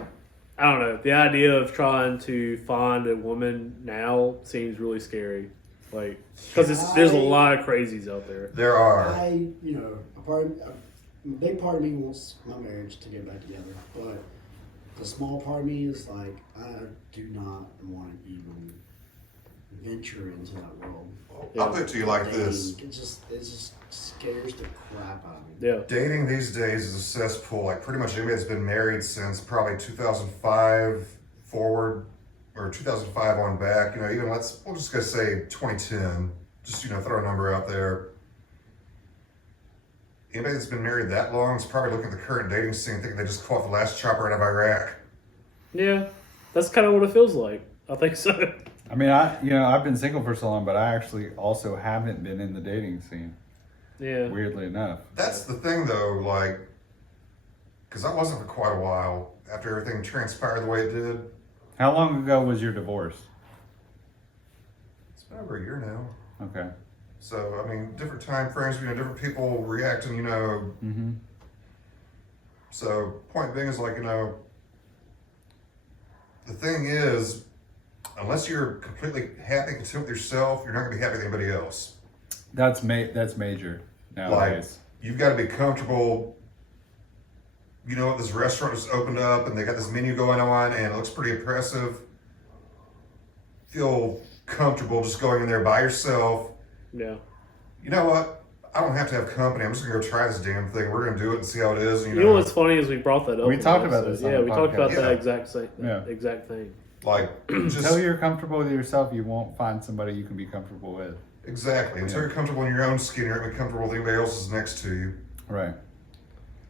don't know. The idea of trying to find a woman now seems really scary. Like, because there's a lot of crazies out there. There are. I, a big part of me wants my marriage to get back together, but the small part of me is like, I do not want to even venture into that world. I'll put it to you like this. It just scares the crap out of me. Yeah. Dating these days is a cesspool. Like, pretty much anybody that's been married since probably 2005 forward, or 2005 on back, you know, even we'll just go say 2010. Just, you know, throw a number out there. Anybody that's been married that long is probably looking at the current dating scene thinking they just caught the last chopper out of Iraq. Yeah. That's kind of what it feels like. I think so. I mean, I've been single for so long, but I actually also haven't been in the dating scene. Yeah. Weirdly enough. That's the thing, though, like, because I wasn't for quite a while after everything transpired the way it did. How long ago was your divorce? It's been over a year now. Okay. So, I mean, different time frames, you know, different people reacting, you know. Mm-hmm. So, point being is like, you know, the thing is, unless you're completely happy and content with yourself, you're not going to be happy with anybody else. That's major nowadays. You've got to be comfortable. You know what, this restaurant just opened up and they got this menu going on and it looks pretty impressive. Feel comfortable just going in there by yourself. Yeah. You know what? I don't have to have company. I'm just gonna go try this damn thing. We're gonna do it and see how it is. And, You know what's funny is we brought that up. We in the talked about episode. this on Yeah, the we talked about podcast. that Yeah. exact thing. like just Until you're comfortable with yourself, you won't find somebody you can be comfortable with. exactly. Until you're comfortable in your own skin, you're not gonna be comfortable with anybody else's next to you. Right.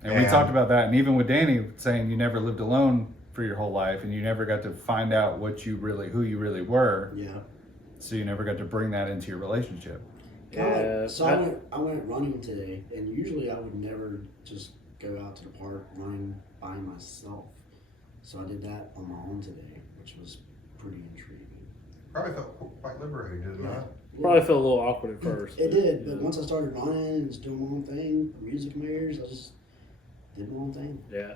And we talked about that, and even with Danny saying you never lived alone for your whole life, and you never got to find out who you really were. Yeah. So you never got to bring that into your relationship. Yeah. So I went running today, and usually I would never just go out to the park running by myself. So I did that on my own today, which was pretty intriguing. Probably felt quite liberating, didn't I? Probably felt a little awkward at first. It did, but once I started running and just doing my own thing, music in my ears, did my own thing. Yeah,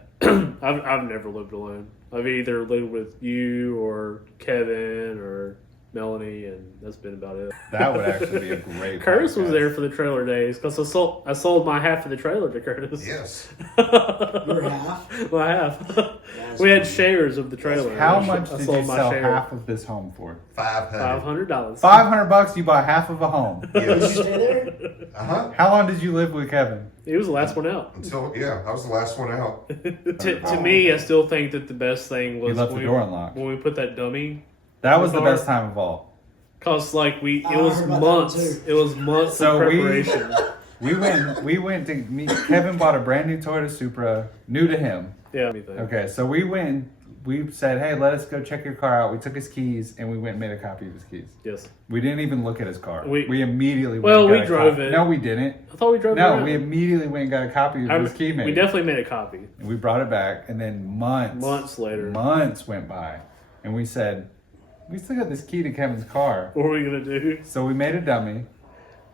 I've never lived alone. I've either lived with you or Kevin or Melanie, and that's been about it. That would actually be a great. Curtis was podcast. there for the trailer days because I sold my half of the trailer to Curtis. Yes. Your half? My half. That's We had funny. shares of the trailer. How much I did sold you my sell share. half of this home for? $500. $500. $500. You bought half of a home. Did you Yes. stay there? How long did you live with Kevin? He was the last one out. Until, yeah, I was the last one out. To me, I still think that the best thing was You left the when door unlocked. when we put that dummy. That was the car. best time of all. Cause like it I was heard about that one, months. too. It was months So of we- preparation. We went to meet. Kevin bought a brand new Toyota Supra, new to him. Yeah. Anything. Okay, so we went. We said, "Hey, let us go check your car out." We took his keys and we went and made a copy of his keys. Yes. We didn't even look at his car. We- We immediately went Well, and got we a drove copy. it. No, we didn't. I thought we drove it No, around. we immediately went and got a copy of his key mate. We definitely made a copy. And we brought it back, and then months later. months went by, and we said, "We still got this key to Kevin's car." What were we gonna do? So we made a dummy.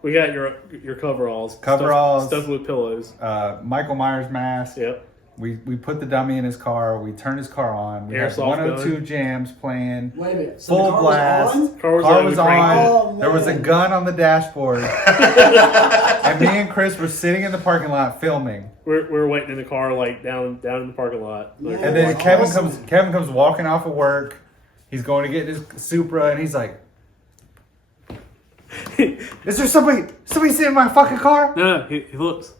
We got your coveralls. Coveralls. Stuffed with pillows. Michael Myers mask. Yep. We put the dummy in his car. We turned his car on. We had Airsoft 102 jams playing. Wait a minute. So Full the car blast. was on? Car was Car on. was we cranked it. Oh, There was a man. gun on the dashboard. And me and Chris were sitting in the parking lot filming. We were waiting in the car, like down in the parking lot. Like, Yeah. And then That's Kevin awesome. comes walking off of work. He's going to get his Supra, and he's like, "Is there somebody sitting in my fucking car?" no, he looks,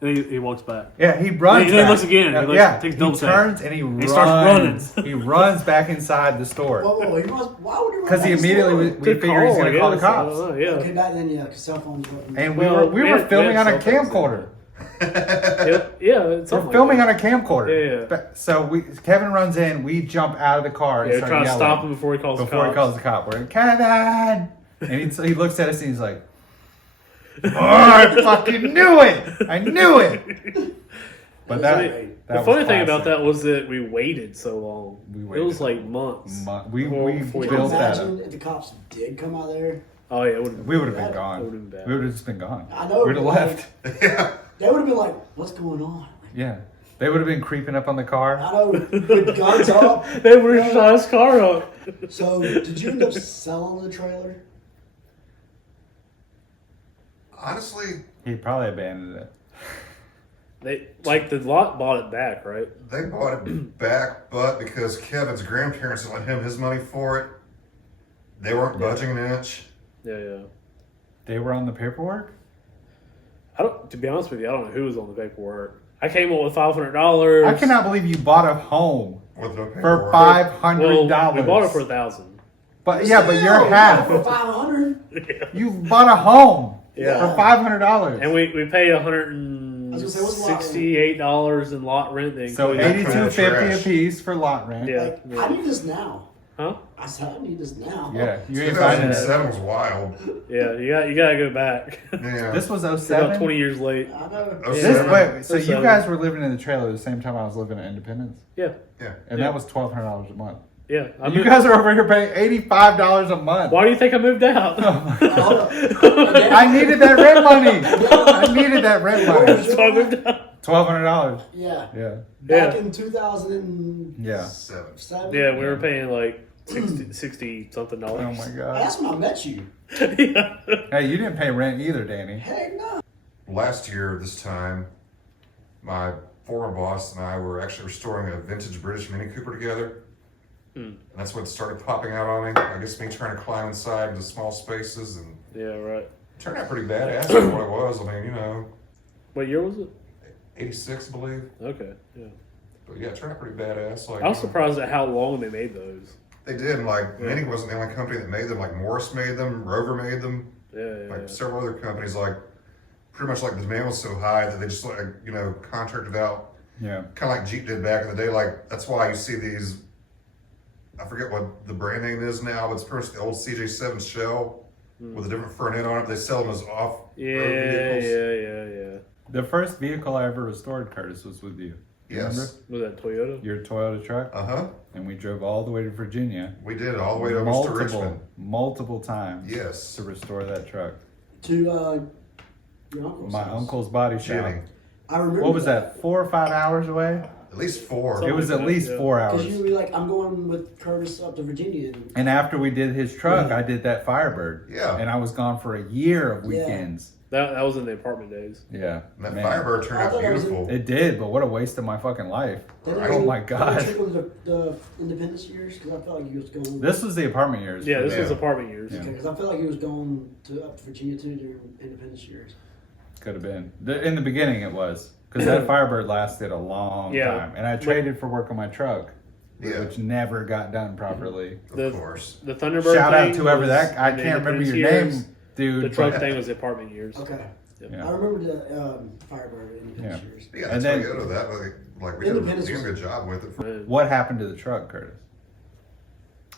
and he walks back. Yeah, he runs. He then back. looks again. He looks- Yeah, takes he double take. turns and he runs. starts running. He runs back inside the store Whoa, why would you run because he back to the immediately store? we figured he's gonna call the cops. Yeah. Okay, back then, yeah, because cell phones weren't. And Well, we we were had filming on a cell phones camcorder. Yeah, it's We're something filming like on a camcorder. Yeah, yeah. So Kevin runs in. We jump out of the car and Yeah, start trying to yelling stop him before he calls the before he cops. calls the cop. We're like, Kevin, and he looks at us and he's like, "Oh, I fucking knew it! I knew it!" But that The funny thing about that was that we waited so long. We It was waited. like months. we Before we Can you built that up. imagine if the cops did come out there? Oh yeah, it would have We would have been That gone. would've been bad. We would have just been gone. I know, We'd have but left. Yeah. They would have been like, "What's going on?" Yeah. They would have been creeping up on the car. I know, with guns up. They were shot his car up. So, did you end up selling the trailer? Honestly, He probably abandoned it. They like the lot bought it back, right? they bought it back, but because Kevin's grandparents lent him his money for it, they weren't budging an inch. Yeah. They were on the paperwork? To be honest with you, I don't know who was on the paperwork. I came up with $500. I cannot believe you bought a home With no for paperwork. $500. Well, we bought it for $1,000. But yeah, but your half. For 500. You bought a home Yeah. for $500. And we paid I was gonna say, what's lot rent? $168 in lot rent. Then So including- $82.50 a Trash. piece for lot rent. Yeah. Like, I need this now. Huh? I said, I need this now. Yeah, you ain't finding it. 2007 was wild. Yeah, you gotta go back. Yeah. This was We're 07? about 20 years late. I know. Oh, This, seven. wait, so you 07. guys were living in the trailer at the same time I was living at Independence? Yeah, Yeah. And Yeah. that was $1,200 a month. yeah. You guys are over here paying $85 a month. Why do you think I moved out? Hold up. I needed that rent money. I needed that rent money. That's why I moved out. $1,200. Yeah. Yeah. Back Yeah. in 2007. Yeah. Yeah, we were paying like 60 something Oh dollars. my God. That's when I met you. Yeah. Hey, you didn't pay rent either, Danny. Heck no. Last year, this time, my former boss and I were actually restoring a vintage British Mini Cooper together. And that's what started popping out on me. I guess me trying to climb inside into small spaces, and Yeah, right. it turned out pretty badass for what it was. I mean, you know, What year was it? 86, I believe. Okay, yeah. But yeah, it turned out pretty badass. Like, I was surprised at how long they made those. They did, and like Mini wasn't the only company that made them. Like Morris made them, Rover made them, Yeah, like several other companies. Like pretty much like the demand was so high that they just like contracted out, Yeah. kind of like Jeep did back in the day. Like that's why you see these. I forget what the brand name is now, but it's pretty much the old CJ7 shell with a different front end on it. They sell them as off road vehicles. Yeah. The first vehicle I ever restored, Curtis, was with you. Yes. Was that Toyota? Your Toyota truck. Uh huh. And we drove all the way to Virginia. We did all the way almost to Richmond. Multiple times Yes. to restore that truck. To your uncle's My house. uncle's body shop. Jimmy. I remember. What was that? 4 or 5 hours away? At least 4. It was like at that, least yeah. 4 Because hours. you were like, I'm going with Curtis up to Virginia. And after we did his truck, I did that Firebird. Yeah. And I was gone for a year of weekends. That was in the apartment days. Yeah. And that man. Firebird turned I out thought it was beautiful. It did, but what a waste of my fucking life. Did Oh my God. Did you with the Independence years? Because I felt like he was going. This was the apartment years. Yeah, this was Yeah. apartment years. Yeah. Because I felt like he was going up to Virginia too during Independence years. Could have been. In the beginning, it was. Because that Firebird lasted a long Yeah. time. And I traded for work on my truck, Yeah, which never got done properly. of course. The Thunderbird Shout out thing to whoever was that. I in the can't remember your Independence name, years. dude. The truck but- thing was the apartment years. Okay. Yeah. I remember the Firebird Independence years. Yeah, And that's then- Toyota. That like we did a Independence damn was- good job with it. Man. What happened to the truck, Curtis?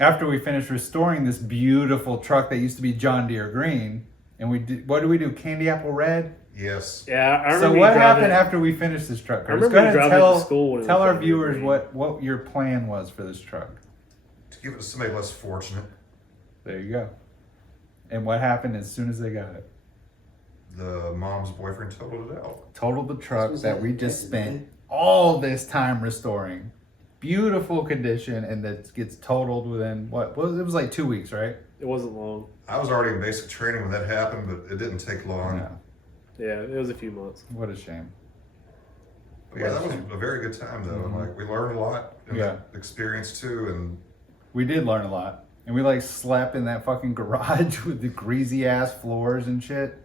After we finished restoring this beautiful truck that used to be John Deere green, and we did, what did we do? Candy apple red. Yes. Yeah, I remember So you what driving- happened after we finished this truck, Curtis? remember Go you ahead and driving tell, to school when it tell was our John Deere viewers green. what your plan was for this truck. To give it to somebody less fortunate. There you go. And what happened as soon as they got it? The mom's boyfriend totaled it out. Totaled the truck was that that we just Texas, spent man. all this time restoring. Beautiful condition, and that gets totaled within what? Well, it was like 2 weeks, right? It wasn't long. I was already in basic training when that happened, but it didn't take long. Yeah. Yeah, it was a few months. What a shame. But yeah, that was a very good time though. And like we learned a lot in Yeah. that experience too. And We did learn a lot. And we like slept in that fucking garage with the greasy ass floors and shit.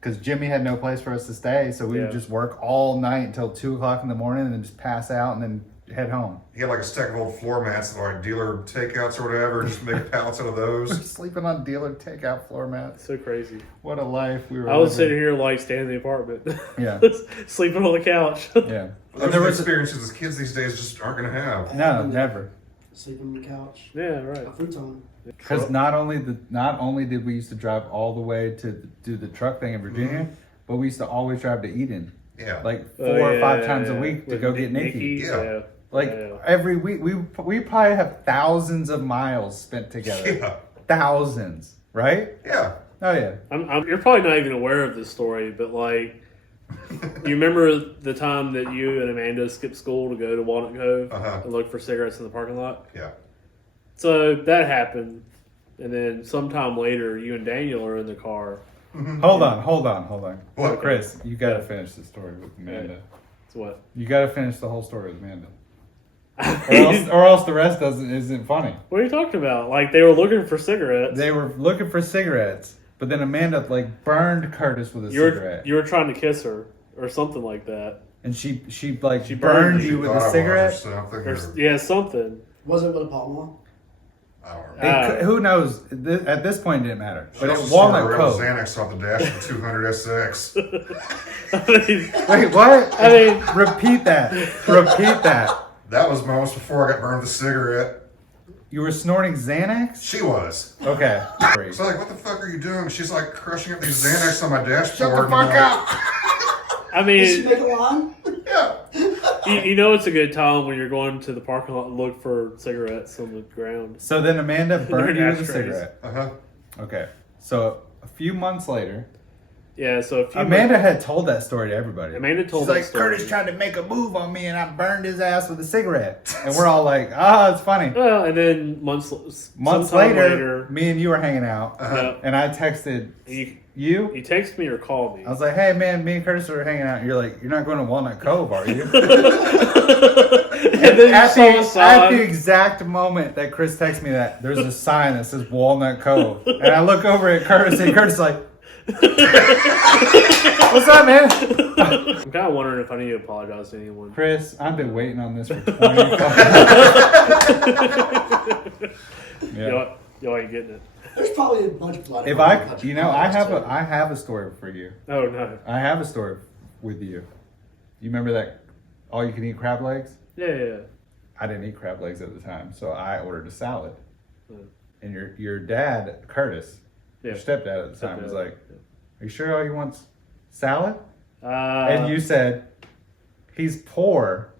Because Jimmy had no place for us to stay. So we would Yeah. just work all night until 2 o'clock in the morning and then just pass out and then head home. he had like a stack of old floor mats, like dealer takeouts or whatever, and just make pallets out of We're those. sleeping on dealer takeout floor mats. So crazy. What a life we were I was living. sitting here like staying in the apartment, Yeah. sleeping on the couch. Yeah. Those And there are was experiences as kids these days just aren't going to have. no, never. Sleep on the couch. Yeah, right. A futon. Because not only did we used to drive all the way to do the truck thing in Virginia, but we used to always drive to Eden, Yeah. like Oh, 4 or yeah, 5 times a yeah. week to With go get Nikki. Yeah. Like Yeah. every week, we probably have thousands of miles spent together. Yeah. Thousands, right? Yeah. Oh yeah. You're probably not even aware of this story, but like, you remember the time that you and Amanda skipped school to go to Walnut Cove Uh-huh. and look for cigarettes in the parking lot? Yeah. So that happened, and then sometime later, you and Daniel are in the car. Hold on. What? Chris, you gotta finish the story with Amanda. It's what? You gotta finish the whole story with Amanda, or else the rest isn't funny. What are you talking about? Like they were looking for cigarettes. They were looking for cigarettes, but then Amanda like burned Curtis with a you were cigarette, you were trying to kiss her or something like that. and she She burned burned you with Thought I a was cigarette. Or something, Or, or, yeah, something. Was it with a Palm Mall? I don't remember. Who knows? At this point, it didn't matter. But She at also Walnut snorted Cove. Xanax off the dash of the 200 SX. I mean, Wait, what? I mean, Repeat that. Repeat that. That was moments before I got burned with a cigarette. You were snorting Xanax? She was. Okay. So like, what the fuck are you doing? She's like crushing up these Xanax on my dashboard. Shut the and fuck I'm like, up. I Did she mean, make a line? Yeah. you know it's a good time when you're going to the parking lot and look for cigarettes on the ground. So then Amanda burned you with a ashtrays. cigarette. Uh-huh. Okay. So a few months later, Yeah, so a few Amanda had told that story to everybody. Amanda told She's that like, story. Curtis tried to make a move on me and I burned his ass with a cigarette. And we're all like, it's funny. Well, and then months Months sometime later, me and you were hanging out. yeah, And I texted you you. text me or call me. I was like, hey man, me and Curtis are hanging out. And you're like, you're not going to Walnut Cove, are you? and then you at, saw a the, at sign. the exact moment that Chris texts me that, there's a sign that says Walnut Cove. And I look over at Curtis and Curtis is like, what's up, man? I'm kind of wondering if I need to apologize to anyone. Chris, I've been waiting on this for 20 yeah. Y'all ain't getting it. There's probably a bunch of blood. If I, you know, I have a story for you. Oh no. I have a story with you. You remember that all you can eat crab legs? Yeah. I didn't eat crab legs at the time, so I ordered a salad. Hmm. And your dad, Curtis, Yeah. your stepdad at the time, was Stepdad, like, "Are you sure all you want's salad?" Yeah. And you said, "He's poor,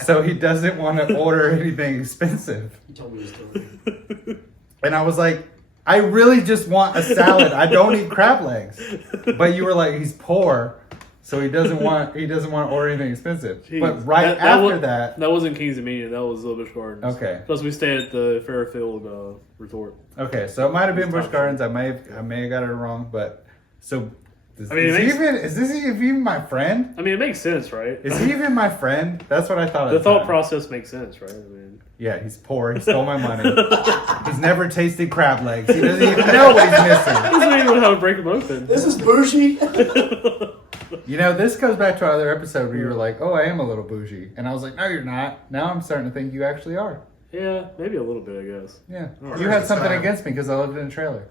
so he doesn't want to order anything expensive." You told me the story. And I was like, "I really just want a salad. I don't eat crab legs." But you were like, "He's poor, So he doesn't want to order anything expensive. Jeez. But right that. That wasn't Kings Dominion. That was Little Busch Gardens. Okay. Plus, we stayed at the Fairfield Resort. Okay, so it might have been Busch Gardens. I may have got it wrong, but so. Is this even my friend? I mean, it makes sense, right? Is he even my friend? That's what I thought. The thought process makes sense, right? I mean, yeah, he's poor. He stole my money. He's never tasted crab legs. He doesn't even know what he's missing. he doesn't even know how to break them open. This is bougie. You know, this goes back to our other episode where you were like, "Oh, I am a little bougie," and I was like, "No, you're not." Now I'm starting to think you actually are. Yeah, maybe a little bit, I guess. Yeah, Or you had something against me because I lived in a trailer.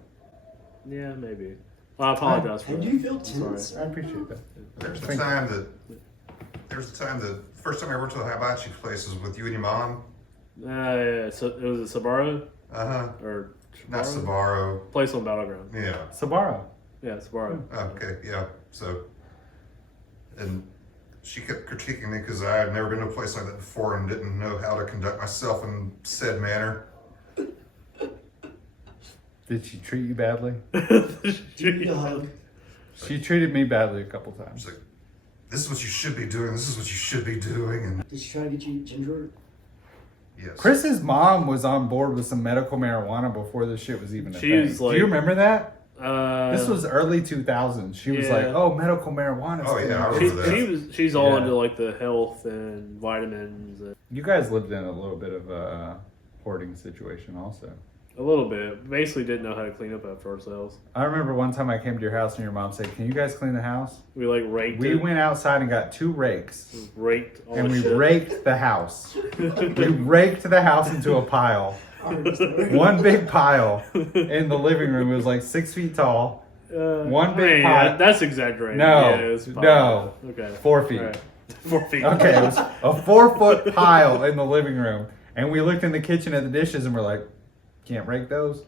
Yeah, maybe. Well, I apologize for And that. you feel tense? I appreciate that. There's the time the first time I went to the hibachi place was with you and your mom. Yeah. So it was a Sbarro or Not Sbarro. Place on Battleground. Yeah. Sbarro. Yeah, Sbarro. Okay. Yeah. So, and she kept critiquing me because I had never been to a place like that before and didn't know how to conduct myself in said manner. Did she treat you badly? Give me a hug. She treated me badly a couple times. She's like, "This is what you should be doing. This is what you should be doing." And Did she try to get you ginger? yes, Chris's mom was on board with some medical marijuana before this shit was even a She thing. was Do like- you remember that? This This was early 2000s. She was Yeah. like, "Oh, medical marijuana." Oh, yeah, I remember that. she's all Yeah. into like the health and vitamins and You guys lived in a little bit of a hoarding situation, also. a little bit. Basically, didn't know how to clean up after ourselves. I remember one time I came to your house and your mom said, "Can you guys clean the house?" We like raked We it. went outside and got 2 rakes, Raked all and the we shit. raked the house. We raked the house into a pile. One big pile in the living room. It was like 6 feet tall. One big pile. That's exaggerated. No, Yeah, it's fine. no. Okay. 4 feet. All right. 4 feet. Okay, it was a 4-foot pile in the living room. And we looked in the kitchen at the dishes and we're like, can't rake those.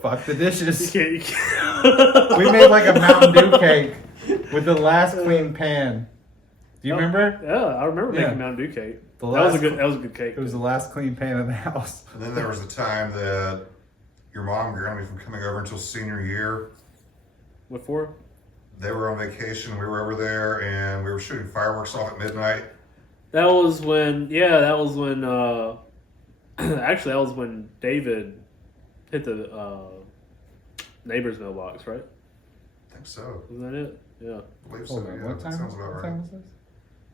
Fuck the You dishes. can't. You can't. We made like a Mountain Dew cake with the last clean pan. Do you remember? Yeah, I remember Yeah. making Mountain Dew cake. The That was a last- good. That was a good cake. It was the last clean pan in the house. and then there was the time that your mom grounded me from coming over until senior year. What for? They were on vacation. We were over there, and we were shooting fireworks off at midnight. That was when. Yeah, that was when. Actually, that was when David hit the neighbor's mailbox, right? I think so. Wasn't that it? Yeah. I believe so. Hold on, Yeah, what that time? sounds about What right. time was this?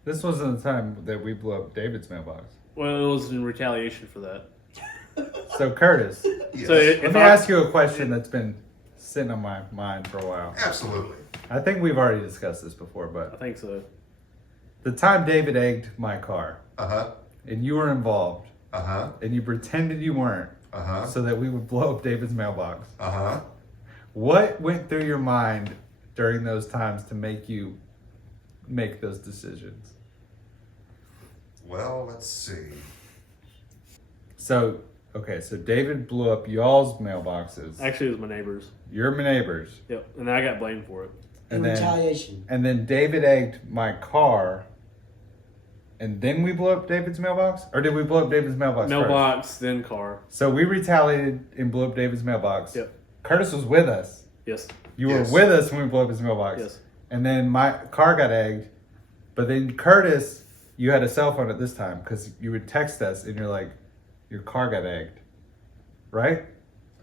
This wasn't the time that we blew up David's mailbox. Well, it was in retaliation for that. So Curtis, Yes. So it- let me ask you a question that's been sitting on my mind for a while. Absolutely. I think we've already discussed this before, I but think so. the time David egged my car Uh-huh. and you were involved Uh-huh. and you pretended you weren't Uh-huh. so that we would blow up David's mailbox. Uh-huh. What went through your mind during those times to make you make those decisions? Well, let's see. So, okay, so David blew up y'all's mailboxes. Actually, it was my neighbor's. You're my neighbors. Yep, and then I got blamed for it. In And then- retaliation. And then David egged my car. And then we blew up David's mailbox? Or did we blow up David's mailbox first? Mailbox, then car. So we retaliated and blew up David's mailbox. Yep. Curtis was with us. Yes. You Yes. were with us when we blew up his mailbox. Yes. And then my car got egged. But then Curtis, you had a cell phone at this time because you would text us and you're like, your car got egged. Right?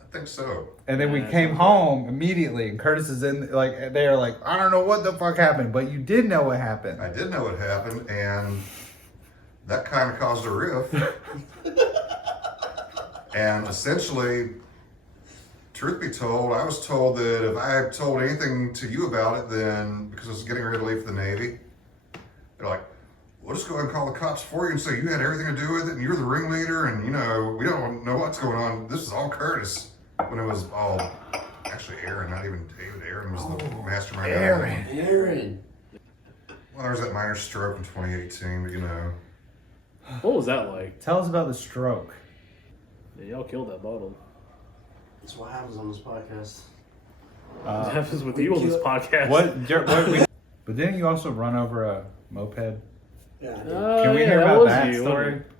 I think so. And then we Yeah, came home immediately and Curtis is in, like, they are like, I don't know what the fuck happened. But you did know what happened. I did know what happened, and that kind of caused a rift. And essentially, truth be told, I was told that if I had told anything to you about it, then because I was getting ready to leave for the Navy, they're like, we'll just go ahead and call the cops for you and say you had everything to do with it and you're the ringleader and, you know, we don't know what's going on. This is all Curtis. When it was all actually Aaron, not even David. Aaron was the mastermind. Aaron. Well, there was that minor stroke in 2018, but you know. What was that like? Tell us about the stroke. Yeah, y'all killed that bottle. That's what happens on this podcast. What happens with we you on this killed- podcast? But didn't you also run over a moped? Yeah, I did. Can we hear that about was that you, story? wasn't it?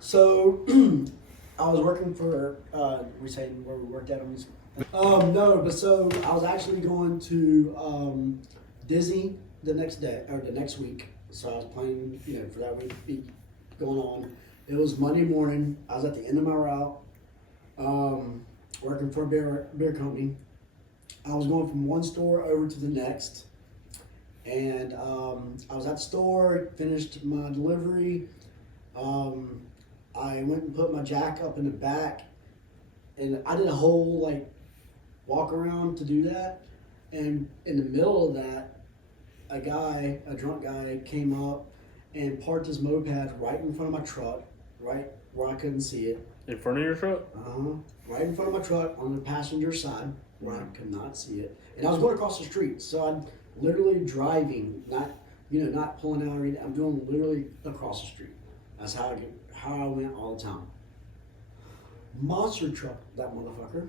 So, I was working for, we saying where we worked at on these. No, but so I was actually going to Disney the next day or the next week. So I was planning, for that week to be going on. It was Monday morning. I was at the end of my route, working for a beer company. I was going from one store over to the next, and I was at the store, finished my delivery. I went and put my jack up in the back, and I did a whole walk around to do that. And in the middle of that, a drunk guy came up and parked his moped right in front of my truck, right where I couldn't see it. In front of your truck? Right in front of my truck on the passenger side where I could not see it. And I was going across the street, so I'm literally driving, not pulling out or anything. I'm doing literally across the street. That's how I went all the time. Monster truck, that motherfucker.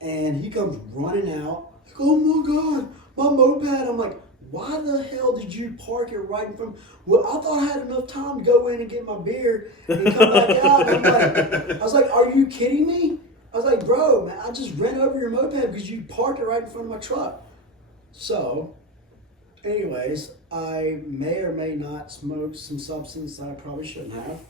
And he comes running out. Oh my God, my moped. I'm like, why the hell did you park it right in front? Well, I thought I had enough time to go in and get my beer and come back out. And I was like, are you kidding me? I was like, bro, man, I just ran over your moped because you parked it right in front of my truck. So, anyways, I may or may not smoke some substance that I probably shouldn't have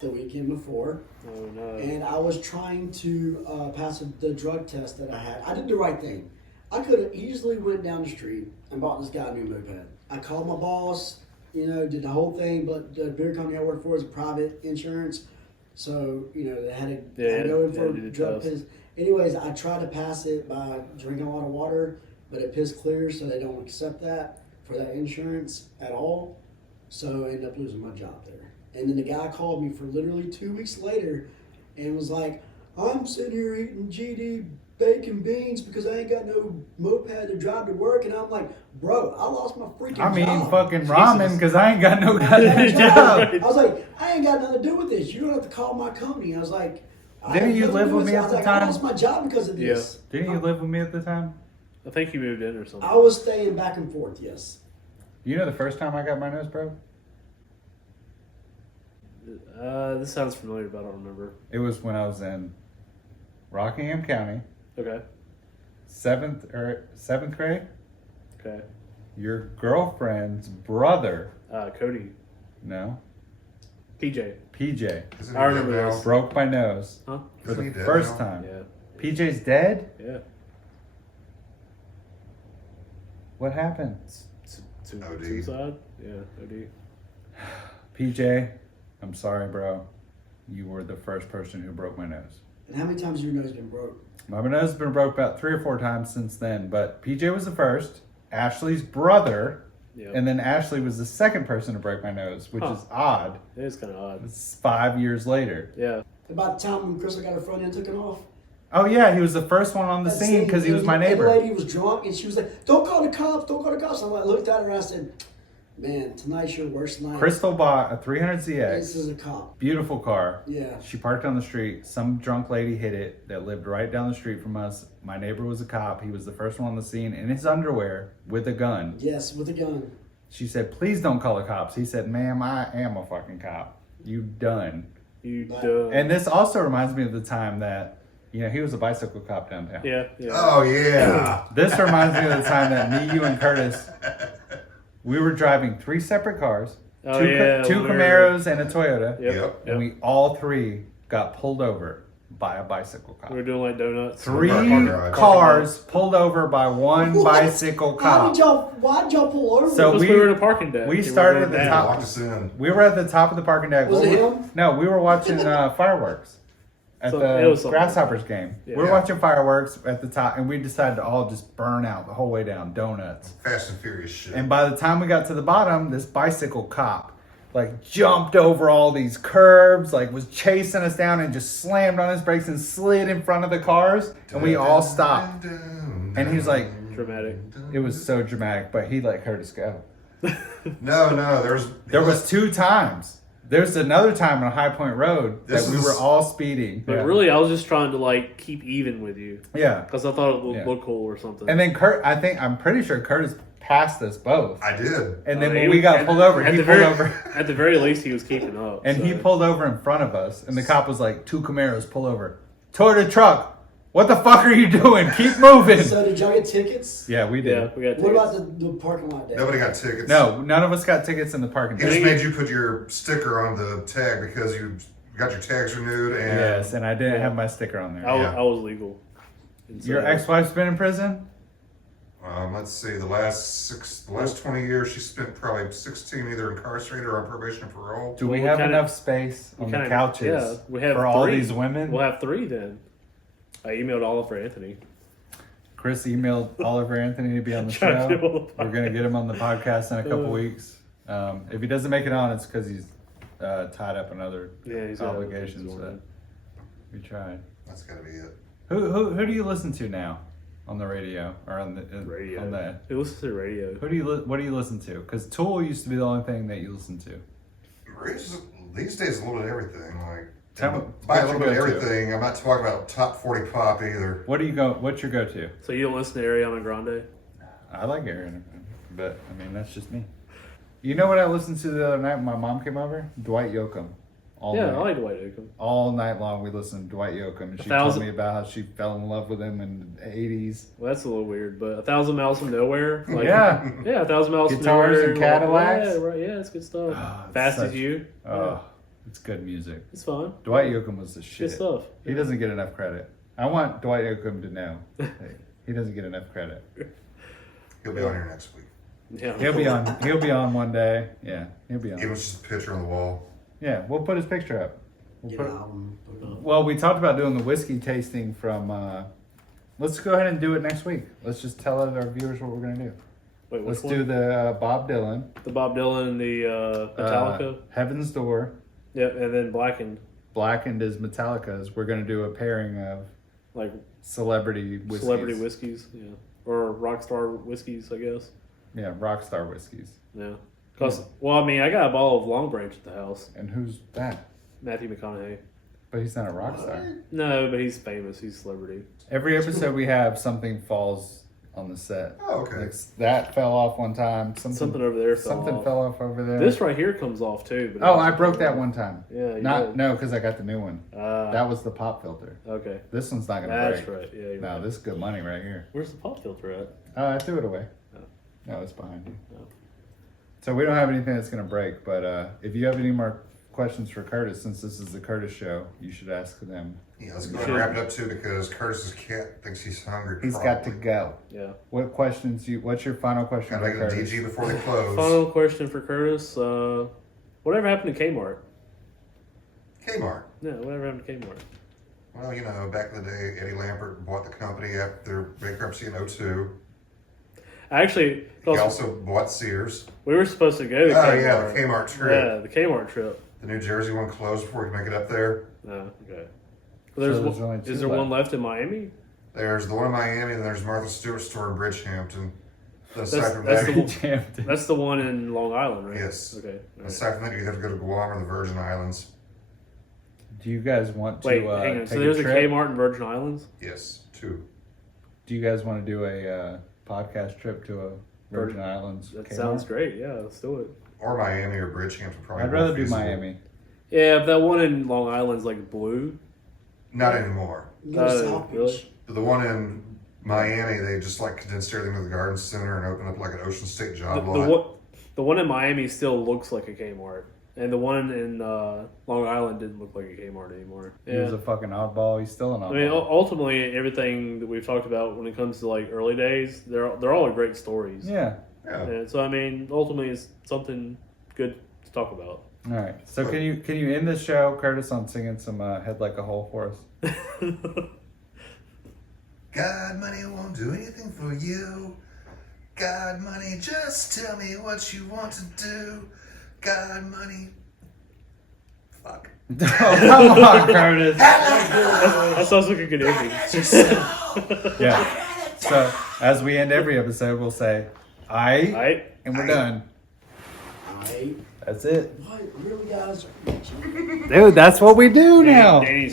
the weekend before. Oh, no. And I was trying to pass the drug test that I had. I did the right thing. I could have easily went down the street and bought this guy a new moped. I called my boss, did the whole thing, but the beer company I work for is a private insurance. So, they had to go in for a drug test. Anyways, I tried to pass it by drinking a lot of water, but it pissed clear, so they don't accept that for that insurance at all. So I ended up losing my job there. And then the guy called me for literally 2 weeks later and was like, I'm sitting here eating GD bacon beans because I ain't got no moped to drive to work. And I'm like, bro, I lost my freaking job. I'm eating fucking ramen because I ain't got no goddamn job. I was like, I ain't got nothing to do with this. You don't have to call my company. I was like, Didn't you live with me at the time? I lost my job because of this. Didn't you live with me at the time? I think you moved in or something. I was staying back and forth, yes. You know the first time I got my nose broke? This sounds familiar, but I don't remember. It was when I was in Rockingham County, Okay. seventh grade. Okay. Your girlfriend's brother, Cody. no, PJ. PJ, Isn't I he remember dead now? this. broke my nose Huh? for Isn't the he dead first now? time. Yeah. PJ's dead? Yeah. What happened? OD. Suicide? Yeah, OD. PJ, I'm sorry, bro. You were the first person who broke my nose. And how many times has your nose been broke? My nose has been broke about 3 or 4 times since then, but PJ was the first, Ashley's brother, Yeah. and then Ashley was the second person to break my nose, which is odd. It is kind of odd. It's 5 years later. Yeah. About the time when Crystal got her front end taken off. Oh yeah, he was the first one on the That scene because he was my The neighbor. lady was drunk and she was like, don't call the cops, don't call the cops. I looked at her and I said, man, tonight's your worst night. Crystal bought a 300 This CX, is a cop. beautiful car. Yeah. She parked on the street. Some drunk lady hit it that lived right down the street from us. My neighbor was a cop. He was the first one on the scene in his underwear with a gun. Yes, with a gun. She said, please don't call the cops. He said, ma'am, I am a fucking cop. You done. You But- done. And this also reminds me of the time that, he was a bicycle cop downtown. Yeah. Yeah. Oh yeah. This reminds me of the time that me, you, and Curtis, we were driving 3 separate cars, Oh, two, yeah, two we were- Camaros and a Toyota, Yep. and we all 3 got pulled over by a bicycle cop. We were doing like donuts. 3 Parking garage. cars pulled over by one What? bicycle Why'd cop. y'all pull over? So Because we were in a parking deck. we were started going at the down. top. Locked us in. We were at the top of the parking deck. Was What it we- him? No, we were watching fireworks at So- it the was something. Grasshoppers game. Yeah. We were Yeah. watching fireworks at the top, and we decided to all just burn out the whole way down, donuts. Fast and Furious shit. And by the time we got to the bottom, this bicycle cop jumped over all these curbs, was chasing us down and just slammed on his brakes and slid in front of the cars, and we all stopped. And he was like, Dramatic. it was so dramatic, but he heard us go. No, There was 2 times. There's another time on High Point Road This that we is- were all speeding. But Yeah. really, I was just trying to keep even with you Yeah. because I thought it would Yeah. look cool or something. And then I'm pretty sure Curtis passed us both. I did. And then He when we was- got pulled over, at he the pulled very, over. At the very least, he was keeping up. And so. he pulled over in front of us. And the cop was like, 2 Camaros, pull over. Toyota truck, What the fuck are you doing? Keep moving. So did y'all get tickets? Yeah, we did. Yeah, we got What tickets. about the parking lot day? Nobody got tickets. No, none of us got tickets in the parking He lot. just made you put your sticker on the tag because you got your tags renewed and Yes, and I didn't have my sticker on there. I was legal. And so- Your ex-wife's been in prison? let's see, the last 20 years she spent probably 16 either incarcerated or on probation or parole. Do we Well, have kinda- enough space on the kinda- couches yeah, we have for all three. these women? We'll have 3 then. I emailed Oliver Anthony. Chris emailed Oliver Anthony to be on the Trying show. to do all the We're going to get him on the podcast in a couple Uh. weeks. If he doesn't make it on, it's because he's tied up in other Yeah, he's got obligations. other things But we tried. That's got to be it. Who do you listen to now on the radio or on the Radio. On the, Who listens to the radio? what do you listen to? Because Tool used to be the only thing that you listened to. These days, a little bit of everything. Like, Tell me, by a what's little bit of your go-to? everything. I'm not talking about top 40 pop either. What's your go-to? So you don't listen to Ariana Grande? I like Aaron, but I mean that's just me. You know what I listened to the other night when my mom came over? Dwight Yoakam. All Yeah, night. I like Dwight Yoakam. All night long we listened to Dwight Yoakam, and she 1,000 told me about how she fell in love with him in the 80s. Well, that's a little weird, but 1,000 Miles from Nowhere. Like, Yeah. Yeah, 1,000 Miles Guitars from Nowhere. and Cadillacs? Yeah, right. Yeah, it's good stuff. Oh, it's Fast such- as You. Oh, it's good music. It's fun. Dwight Yoakam was the Good shit. stuff. He doesn't get enough credit. I want Dwight Yoakam to know that he doesn't get enough credit. He'll be on here next week. Yeah. He'll be on. He'll be on one day. Yeah, he'll be Give on. us just a picture on the wall. Yeah, we'll put his picture up. Get an album. Put it on. Well, we talked about doing the whiskey tasting from. Let's go ahead and do it next week. Let's just tell our viewers what we're gonna do. Wait, which Let's one? do the Bob Dylan, The Bob Dylan, the Metallica. Heaven's Door. Yep, and then Blackened. Blackened is Metallica's. We're gonna do a pairing of Like celebrity whiskeys. celebrity whiskeys. Yeah. Or rock star whiskeys, I guess. Yeah, Rockstar whiskeys. Yeah. Cause, well, I mean, I got a bottle of Long Branch at the house. And who's that? Matthew McConaughey. But he's not a rock star. No, but he's famous. He's a celebrity. Every episode we have, something falls on the set. Oh, okay. Like, that fell off one time. Something over there fell Something off. fell off over there. This right here comes off too. But it Oh, I doesn't broke fall that off. one time. Yeah, you Not did. no, because I got the new one. Ah, That was the pop filter. okay. This one's not gonna That's break. right. Yeah. You're No, right. this is good money right here. Where's the pop filter at? I threw it away. Oh. No, it's behind you. Oh. So we don't have anything that's gonna break. But if you have any more questions for Curtis, since this is the Curtis show, you should ask them. Yeah, let's go ahead and wrap it up too because Curtis's cat thinks he's hungry. He's got to probably. go. Yeah. What questions? What's your final question Gotta for make it a Curtis? DG before they close. Final question for Curtis. Whatever happened to Kmart? Kmart. Yeah. Whatever happened to Kmart? Well, you know, back in the day, Eddie Lampert bought the company after bankruptcy in 2002. Actually, He also bought Sears. we were supposed to go to Oh, Kmart. yeah, the Kmart trip. Yeah, the Kmart trip. The New Jersey one closed before we could make it up there. No, okay. So There's there's only is two there left. one left in Miami? There's the one in Miami, and there's Martha Stewart's store in Bridgehampton. Then aside That's- from that's that, the one- Hampton. That's the one in Long Island, right? Yes. Okay. all right. aside from that, you have to go to Guam or the Virgin Islands. Do you guys want to Wait, hang on. take So there's a trip? Kmart in Virgin Islands. Yes, 2. Do you guys want to do a podcast trip to a Virgin Islands? That Kmart? sounds great. Yeah, let's do it. Or Miami or Bridgehampton. Probably I'd both rather do feasible. Miami. Yeah, but that one in Long Island's like blue. Not anymore. Go to South really? Beach. The one in Miami, they just like condensed everything to the garden center and opened up like an Ocean State The, job the, lot. one, the one in Miami still looks like a Kmart, and the one in Long Island didn't look like a Kmart anymore. He was Yeah. a fucking oddball. He's still an I oddball. mean, ultimately, everything that we've talked about when it comes to like early days, they're all great stories. yeah. Yeah. And so I mean, ultimately, it's something good to talk about. All right. So can you end this show, Curtis, on singing some "Head Like a Hole" for us? God, money won't do anything for you. God, money, just tell me what you want to do. God, money. Fuck. Oh, come on, Curtis. That sounds like a good ending. Yeah. So as we end every episode, we'll say, "I," Right? and we're done. Alright. That's it. What? Really, guys? Dude, that's what we do now. Danny's